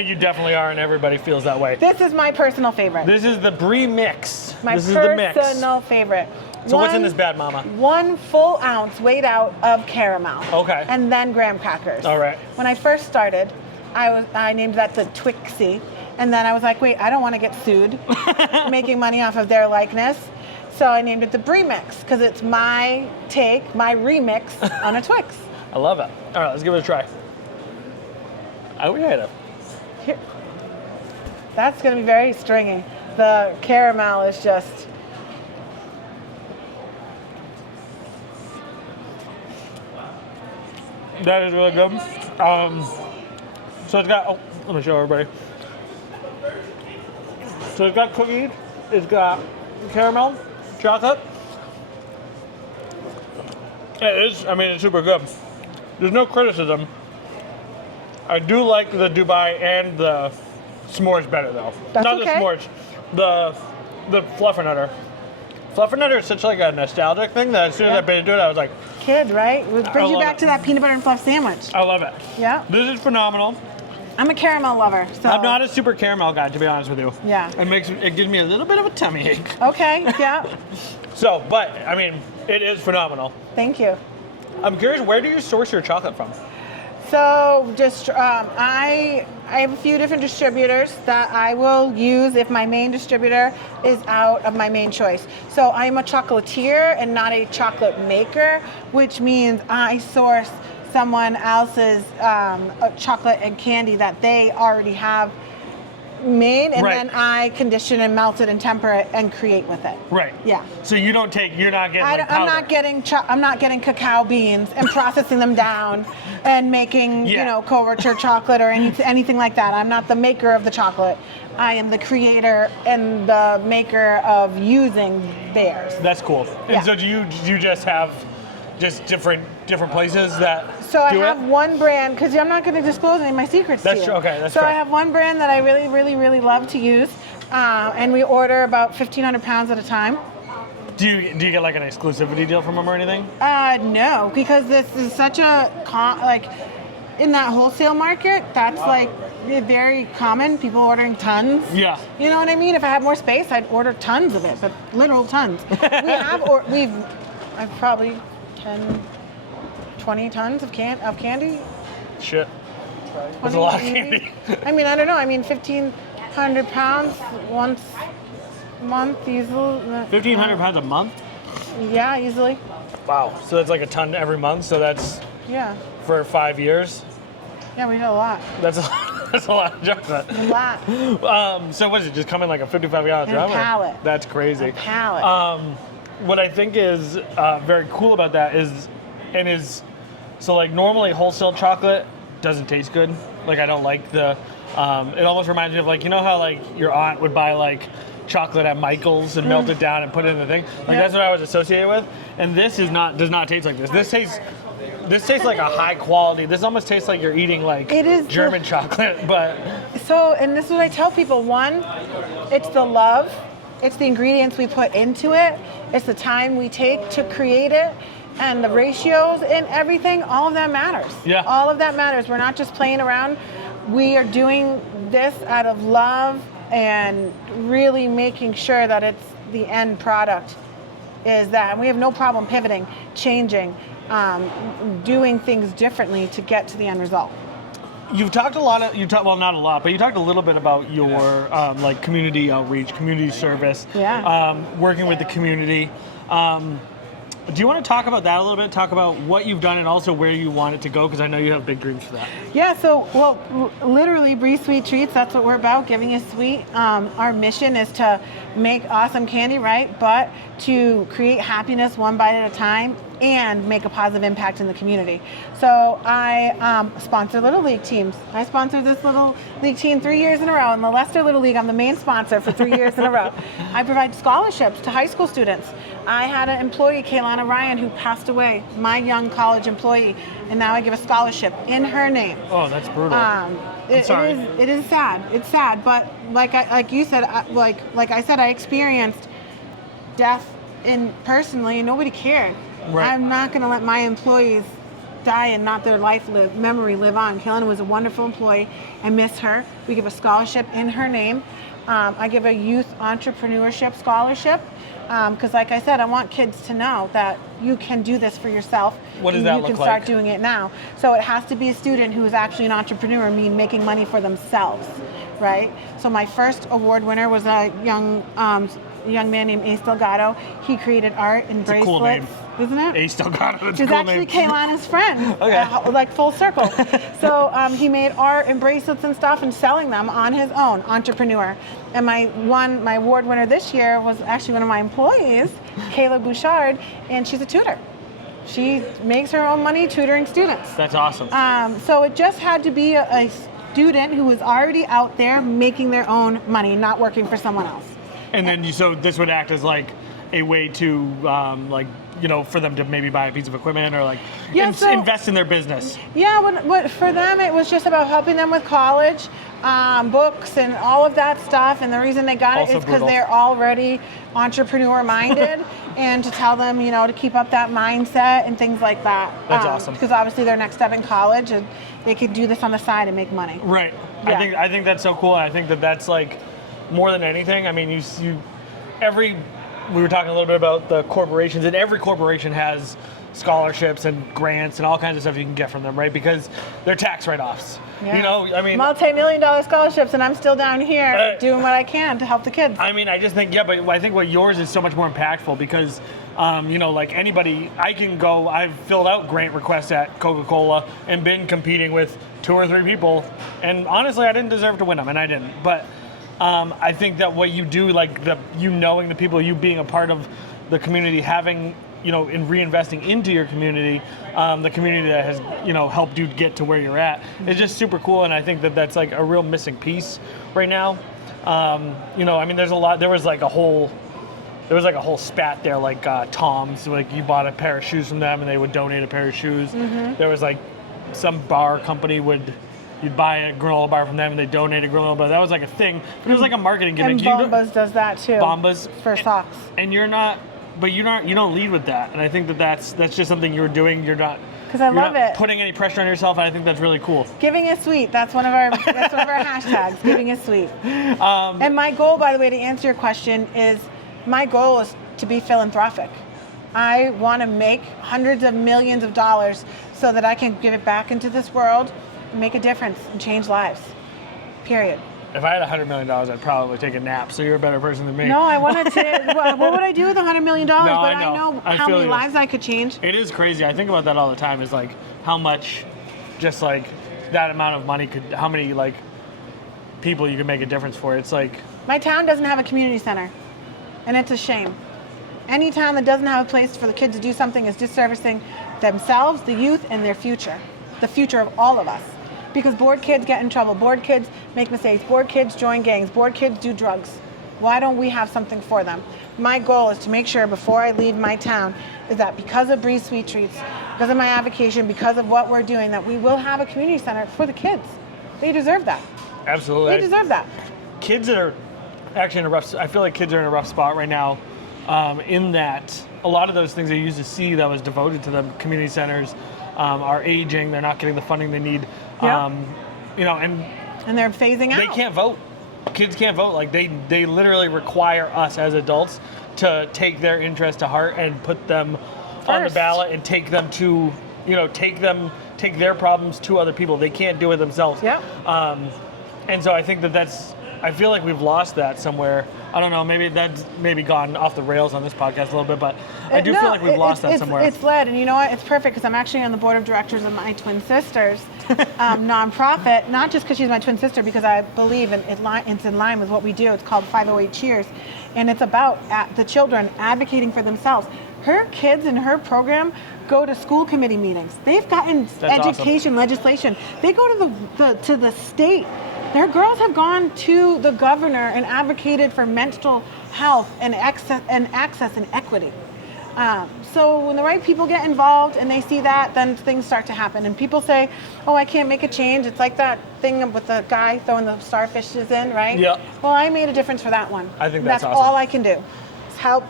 you definitely are, and everybody feels that way. This is my personal favorite. This is the Brie mix. My this is the mix. personal favorite. So what's in this bad mama? 1 full ounce weighed out of caramel. Okay. And then graham crackers. All right. When I first started, I named that the Twixie, and then I was like, wait, I don't want to get sued making money off of their likeness. So I named it the Brie Mix because it's my take, my remix on a Twix. I love it. All right, let's give it a try. I would hate it. Here. That's going to be very stringy. The caramel is just... That is really good. So it's got, let me show everybody. So it's got cookies, it's got caramel, chocolate. It's super good. There's no criticism. I do like the Dubai and the s'mores better though. That's Not okay. the s'mores, the fluffernutter. Fluffernutter is such like a nostalgic thing that as soon as I bit into it, I was like, Kid, right? It brings you love back it. to that peanut butter and fluff sandwich. I love it. Yeah. This is phenomenal. I'm a caramel lover, so... I'm not a super caramel guy, to be honest with you. Yeah. It gives me a little bit of a tummy ache. Okay, yeah. So, but I mean, it is phenomenal. Thank you. I'm curious, where do you source your chocolate from? So just I have a few different distributors that I will use if my main distributor is out of my main choice. So I'm a chocolatier and not a chocolate maker, which means I source someone else's chocolate and candy that they already have made, and Right. then I condition and melt it and temper it and create with it. Right. Yeah. So you're not getting like I'm powder. not getting cacao beans and processing them down and making Yeah. couverture chocolate or anything like that. I'm not the maker of the chocolate. I am the creator and the maker of using theirs. That's cool. And Yeah. so do you just have just different places that So I do have it? one brand, because I'm not going to disclose any of my secrets That's to you. true. Okay, that's so fair. I have one brand that I really, really, really love to use, and we order about 1,500 pounds at a time. Do you get like an exclusivity deal from them or anything? No, because this is such a in that wholesale market, that's like very common. People ordering tons. Yeah. You know what I mean? If I had more space, I'd order tons of it, but literal tons. I've probably 10, 20 tons of candy. Shit. That's 20 a lot of maybe. candy. I don't know. 1,500 pounds once a month, easily. 1,500 pounds a month? Yeah, easily. Wow. So that's like a ton every month. So that's Yeah. for 5 years. Yeah, we did a lot. That's a lot of chocolate. A lot. So what is it? Just come in like a 55-gallon In a drum? pallet. That's crazy. A pallet. What I think is very cool about that is so like normally wholesale chocolate doesn't taste good. Like I don't like the. It almost reminds me of like how like your aunt would buy like chocolate at Michael's and melt it down and put it in the thing. Like that's what I was associated with. And this does not taste like this. This tastes like a high quality. This almost tastes like you're eating like It is German chocolate, but So, and this is what I tell people. One, it's the love. It's the ingredients we put into it. It's the time we take to create it. And the ratios and everything, all of that matters. Yeah. All of that matters. We're not just playing around. We are doing this out of love and really making sure that it's the end product is that. And we have no problem pivoting, changing, doing things differently to get to the end result. you've talked a lot well, not a lot, but you talked a little bit about your like community outreach, community service, working with the community. Do you want to talk about that a little bit? Talk about what you've done and also where you want it to go, because I know you have big dreams for that. Yeah, so, literally, Brie Sweet Treats, that's what we're about, giving you sweet. Our mission is to make awesome candy, right? But to create happiness one bite at a time and make a positive impact in the community. So I sponsor Little League teams. I sponsored this Little League team 3 years in a row. In the Leicester Little League, I'm the main sponsor for 3 years in a row. I provide scholarships to high school students. I had an employee, Kaylana Ryan, who passed away, my young college employee, and now I give a scholarship in her name. Oh, that's brutal. Sorry. It is sad. It's sad, but like I said, I experienced death personally, and nobody cared. Right. I'm not going to let my employees die and not their memory live on. Kaylin was a wonderful employee. I miss her. We give a scholarship in her name. I give a youth entrepreneurship scholarship because, like I said, I want kids to know that you can do this for yourself. What does that look like? You can start doing it now. So it has to be a student who is actually an entrepreneur, making money for themselves, right? So my first award winner was a young man named Ace Delgado. He created art and bracelets. Cool name. Isn't it? Ace Delgado, that's a She's cool actually name. Kaylana's friend, Okay. like full circle. So he made art and bracelets and stuff and selling them on his own, entrepreneur. And my award winner this year was actually one of my employees, Kayla Bouchard, and she's a tutor. She makes her own money tutoring students. That's awesome. So it just had to be a student who was already out there making their own money, not working for someone else. And then so this would act as like a way to for them to maybe buy a piece of equipment or invest in their business. Yeah, what for them it was just about helping them with college, books and all of that stuff. And the reason they got Also it is because brutal. they're already entrepreneur minded, and to tell them to keep up that mindset and things like that. That's awesome. Because obviously their next step in college, and they could do this on the side and make money. Right. Yeah. I think that's so cool. And I think that's like more than anything. I mean, we were talking a little bit about the corporations, and every corporation has scholarships and grants and all kinds of stuff you can get from them, right? Because they're tax write-offs. Yeah. Multi-million-dollar scholarships, and I'm still down here doing what I can to help the kids. I mean, I just think, but I think what yours is so much more impactful because, like anybody, I've filled out grant requests at Coca-Cola and been competing with 2 or 3 people, and honestly, I didn't deserve to win them, and I didn't. But I think that what you do, like knowing the people, you being a part of the community, having, in reinvesting into your community, the community that has, helped you get to where you're at, is just super cool. And I think that that's like a real missing piece right now. I mean, there's a lot. There was like a whole spat there, like Tom's, like you bought a pair of shoes from them and they would donate a pair of shoes. Mm-hmm. There was like some bar company you'd buy a granola bar from them and they donate a granola bar. That was like a thing. But it was like a marketing gimmick. And Bombas does that too. Bombas for socks. And you don't lead with that. And I think that's just something you're doing. You're not because I love it. Putting any pressure on yourself. And I think that's really cool. Giving is sweet. That's one of our hashtags. Giving is sweet. And my goal, by the way, to answer your question, is my goal is to be philanthropic. I want to make hundreds of millions of dollars so that I can give it back into this world, make a difference, and change lives. Period. If I had $100 million, I'd probably take a nap. So you're a better person than me. No, I wanted to. What would I do with $100 million? No, but I know how many lives I could change. It is crazy. I think about that all the time. Is like how much, just like that amount of money how many like people you could make a difference for. It's like my town doesn't have a community center, and it's a shame. Any town that doesn't have a place for the kids to do something is disservicing themselves, the youth, and their future, the future of all of us. Because bored kids get in trouble, bored kids make mistakes, bored kids join gangs, bored kids do drugs. Why don't we have something for them? My goal is to make sure before I leave my town is that because of Breeze Sweet Treats, because of my advocacy, because of what we're doing, that we will have a community center for the kids. They deserve that. Absolutely. They deserve that. Kids are actually I feel like kids are in a rough spot right now. In that a lot of those things they used to see that was devoted to them, community centers, are aging. They're not getting the funding they need. Yep. And they're phasing out. They can't vote. Kids can't vote. Like they literally require us as adults to take their interest to heart and put them on the ballot and take them to, take their problems to other people. They can't do it themselves. Yep. And so I think I feel like we've lost that somewhere. I don't know, maybe that's gone off the rails on this podcast a little bit, but I do feel like we've lost that somewhere. It's led, and you know what? It's perfect because I'm actually on the board of directors of my twin sister's nonprofit, not just because she's my twin sister, because I believe it's in line with what we do. It's called 508 Cheers, and it's about the children advocating for themselves. Her kids in her program go to school committee meetings. They've gotten education legislation. They go to the state. Their girls have gone to the governor and advocated for mental health and access and equity. So when the right people get involved and they see that, then things start to happen. And people say, oh, I can't make a change. It's like that thing with the guy throwing the starfishes in, right? Yeah. Well, I made a difference for that one. I think that's awesome. all I can do is help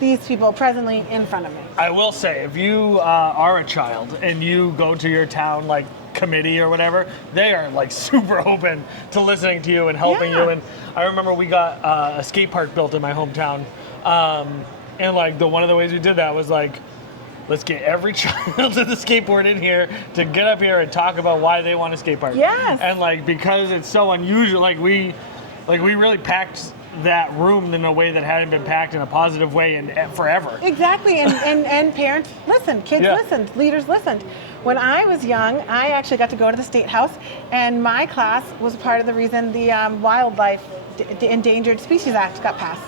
these people presently in front of me. I will say, if you are a child and you go to your town like committee or whatever, they are like super open to listening to you and helping Yeah. you. And I remember we got a skate park built in my hometown, and like one of the ways we did that was like, let's get every child to the skateboard in here to get up here and talk about why they want a skate park. Yes. And like because it's so unusual, like we really packed that room in a way that hadn't been packed in a positive way in forever. Exactly, and parents listened, kids Yeah. listened, leaders listened. When I was young, I actually got to go to the State House, and my class was part of the reason the Wildlife Endangered Species Act got passed.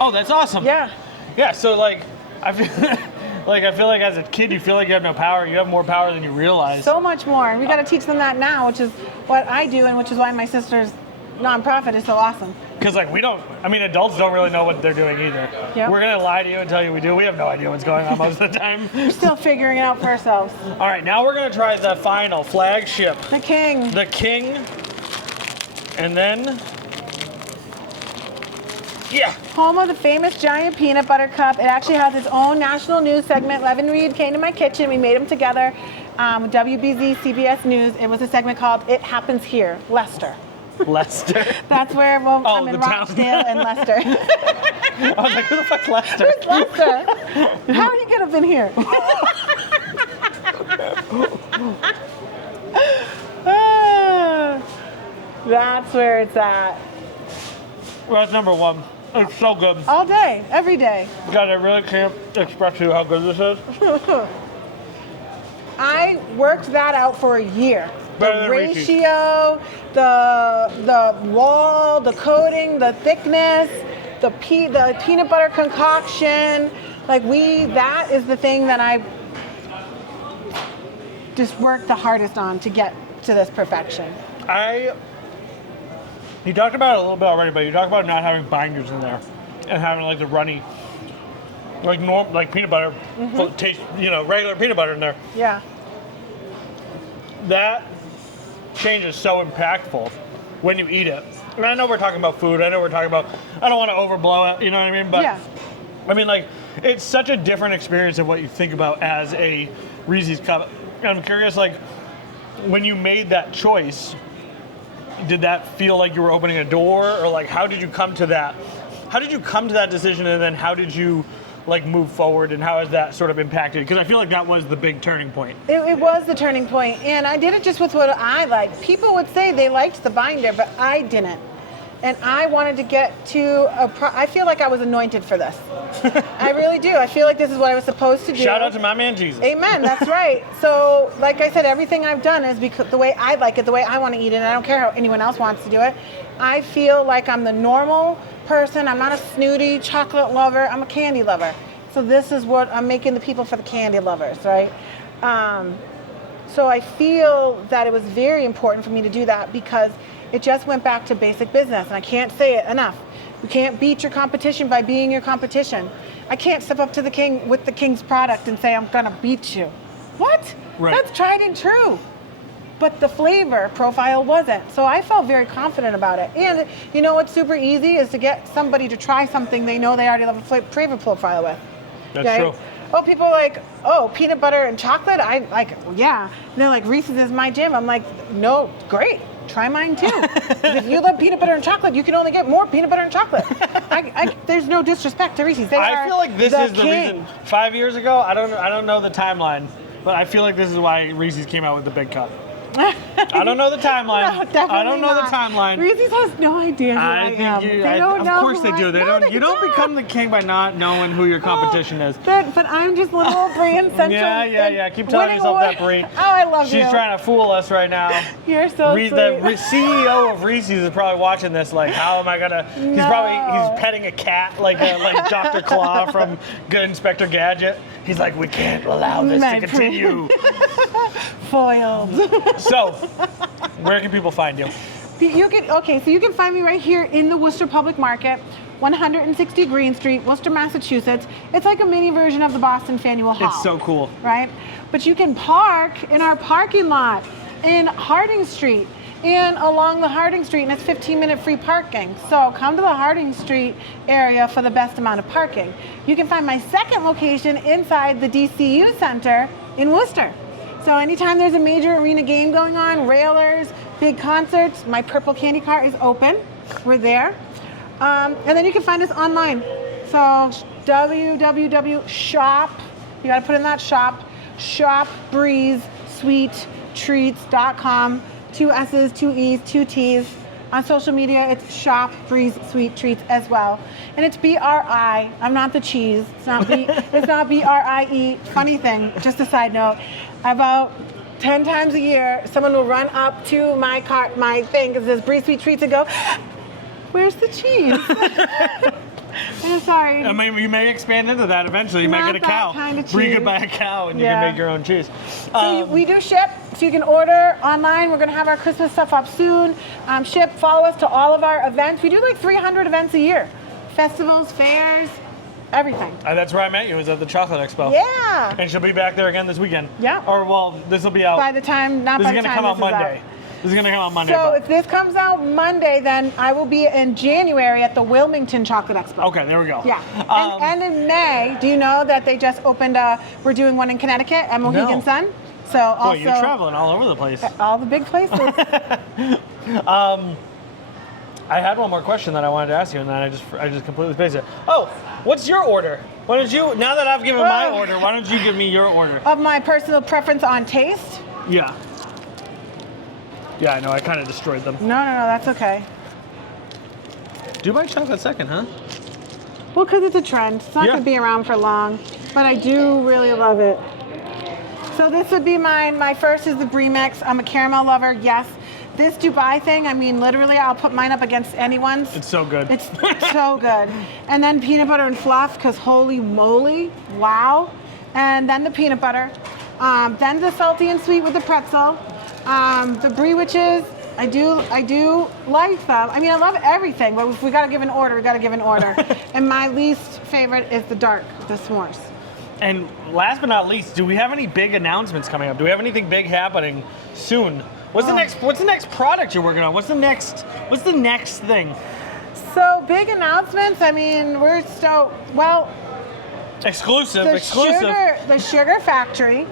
Oh, that's awesome. Yeah. Yeah, so like I feel like as a kid you feel like you have no power. You have more power than you realize. So much more. We got to teach them that now, which is what I do, and which is why my sister's nonprofit is so awesome. Because like adults don't really know what they're doing either. Yep. We're gonna lie to you and tell you we do. We have no idea what's going on most of the time. We're still figuring it out for ourselves. All right, now we're gonna try the final flagship, The king. the king, and then yeah. Home of the famous giant peanut butter cup. It actually has its own national news segment. Levin Reed came to my kitchen. We made them together with WBZ, CBS News. It was a segment called It Happens Here, Leicester. Leicester. That's where I'm in the town. Rochdale and Leicester. I was like, who the fuck's Leicester? Who's Leicester? How he could have been here? That's where it's at. Well, that's number one. It's so good. All day, every day. God, I really can't express to you how good this is. I worked that out for a year. Better The than Reese's. ratio, the wall, the coating, the thickness, the peanut butter concoction. That is the thing that I just worked the hardest on to get to this perfection. You talked about it a little bit already, but you talked about not having binders in there and having like the runny, like peanut butter, taste, regular peanut butter in there. Yeah. That change is so impactful when you eat it. And I know we're talking about food. I know we're talking about, I don't want to overblow it, you know what I mean? But Yeah. I mean, like, it's such a different experience than what you think about as a Reese's cup. And I'm curious, like, when you made that choice, did that feel like you were opening a door, or like how did you come to that? How did you come to that decision, and then how did you like move forward, and how has that sort of impacted? Because I feel like that was the big turning point. It was the turning point, and I did it just with what I liked. People would say they liked the binder, but I didn't. And I wanted to get to I feel like I was anointed for this. I really do. I feel like this is what I was supposed to do. Shout out to my man Jesus. Amen, that's right. So, like I said, everything I've done is because the way I like it, the way I want to eat it, and I don't care how anyone else wants to do it. I feel like I'm the normal person. I'm not a snooty chocolate lover. I'm a candy lover. So this is what I'm making the people for the candy lovers, right? So I feel that it was very important for me to do that because it just went back to basic business, and I can't say it enough. You can't beat your competition by being your competition. I can't step up to the king with the king's product and say, I'm gonna beat you. What? Right. That's tried and true. But the flavor profile wasn't. So I felt very confident about it. And you know what's super easy is to get somebody to try something they know they already love a flavor profile with. That's true. Oh, people are like, oh, peanut butter and chocolate? I like, yeah. And they're like, Reese's is my jam. I'm like, no, great. Try mine too. 'Cause if you love peanut butter and chocolate, you can only get more peanut butter and chocolate. There's no disrespect to Reese's. I feel like this is the king. reason. 5 years ago, I don't know the timeline, but I feel like this is why Reese's came out with the big cup. I don't know the timeline. No, definitely I don't know not. the timeline. Reese's has no idea who I am. They don't of know course who they I- do. They No, don't. You don't become the king by not knowing who your competition is. But I'm just little old Brie and Central. Yeah. Keep telling winning yourself award. that, Brie. Oh, I love you. She's trying to fool us right now. You're so The sweet. CEO of Reese's is probably watching this. Like, how am I gonna? No. He's petting a cat like Dr. Claw from Good Inspector Gadget. He's like, we can't allow this to Man, continue. Foiled. So, where can people find you? So you can find me right here in the Worcester Public Market, 160 Green Street, Worcester, Massachusetts. It's like a mini version of the Boston Faneuil Hall. It's so cool. Right? But you can park in our parking lot in Harding Street. and along the Harding Street, and it's 15-minute free parking. So come to the Harding Street area for the best amount of parking. You can find my second location inside the DCU Center in Worcester. So anytime there's a major arena game going on, railers, big concerts, my purple candy cart is open. We're there. And then you can find us online. So www.shop, you gotta put in that shop, shopbreezesweettreats.com. 2 S's, 2 E's, 2 T's. On social media, it's Shop Breeze Sweet Treats as well. And it's B-R-I. I'm not the cheese. It's not B-R-I-E. Funny thing, just a side note, about 10 times a year, someone will run up to my cart, my thing, that says Breeze Sweet Treats, and go, where's the cheese? I'm sorry. I mean, you may expand into that eventually. You might get a cow. Kind of Bree cheese. could buy a cow and you can make your own cheese. So we do ship, so you can order online. We're going to have our Christmas stuff up soon. Ship, follow us to all of our events. We do like 300 events a year. Festivals, fairs, everything. That's where I met you, was at the Chocolate Expo. Yeah. And she'll be back there again this weekend. Yeah. Or, well, this will be out. By the time, not this by is the going to time come out this is Monday. This is going to come out Monday. So if this comes out Monday, then I will be in January at the Wilmington Chocolate Expo. Okay, there we go. Yeah. And in May, do you know that they just opened we're doing one in Connecticut at Mohegan Sun? So also, boy, you're traveling all over the place. All the big places. I had one more question that I wanted to ask you, and then I just completely spaced it. Oh, what's your order? Why don't you, now that I've given my order, why don't you give me your order? Of my personal preference on taste? Yeah. Yeah, I know, I kind of destroyed them. No, that's okay. Do my chocolate second, huh? Well, because it's a trend. It's not going to be around for long, but I do really love it. So this would be mine. My first is the Brie Mix. I'm a caramel lover, yes. This Dubai thing, I mean, literally, I'll put mine up against anyone's. It's so good. It's so good. And then peanut butter and fluff, because holy moly, wow. And then the peanut butter. Then the salty and sweet with the pretzel. The Brie Witches, I do like them. I mean, I love everything, but if we got to give an order, we got to give an order. And my least favorite is the dark, the s'mores. And last but not least, do we have any big announcements coming up? Do we have anything big happening soon? What's the next product you're working on? What's the next thing? So big announcements. I mean, we're so exclusive. The sugar factory.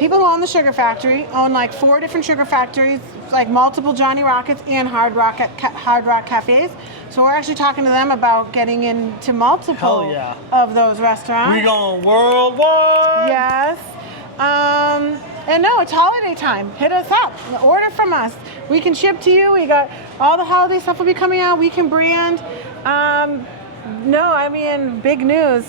People who own the sugar factory own like 4 different sugar factories, like multiple Johnny Rockets and Hard Rock cafes. So we're actually talking to them about getting into multiple of those restaurants. We going worldwide. Yes. And no, it's holiday time. Hit us up. Order from us. We can ship to you. We got all the holiday stuff will be coming out. We can brand. No, I mean, big news.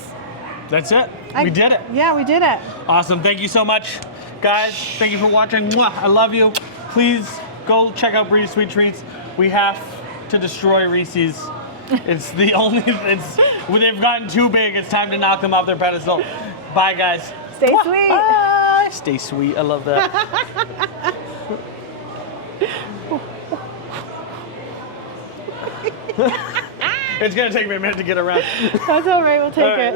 That's it. We did it. Yeah, we did it. Awesome. Thank you so much, guys. Thank you for watching. Mwah. I love you. Please go check out Breeze Sweet Treats. We have to destroy Reese's. It's the only. When they've gotten too big, it's time to knock them off their pedestal. Bye, guys. Stay sweet. Bye. Stay sweet. I love that. It's gonna take me a minute to get around. That's all right. We'll take it.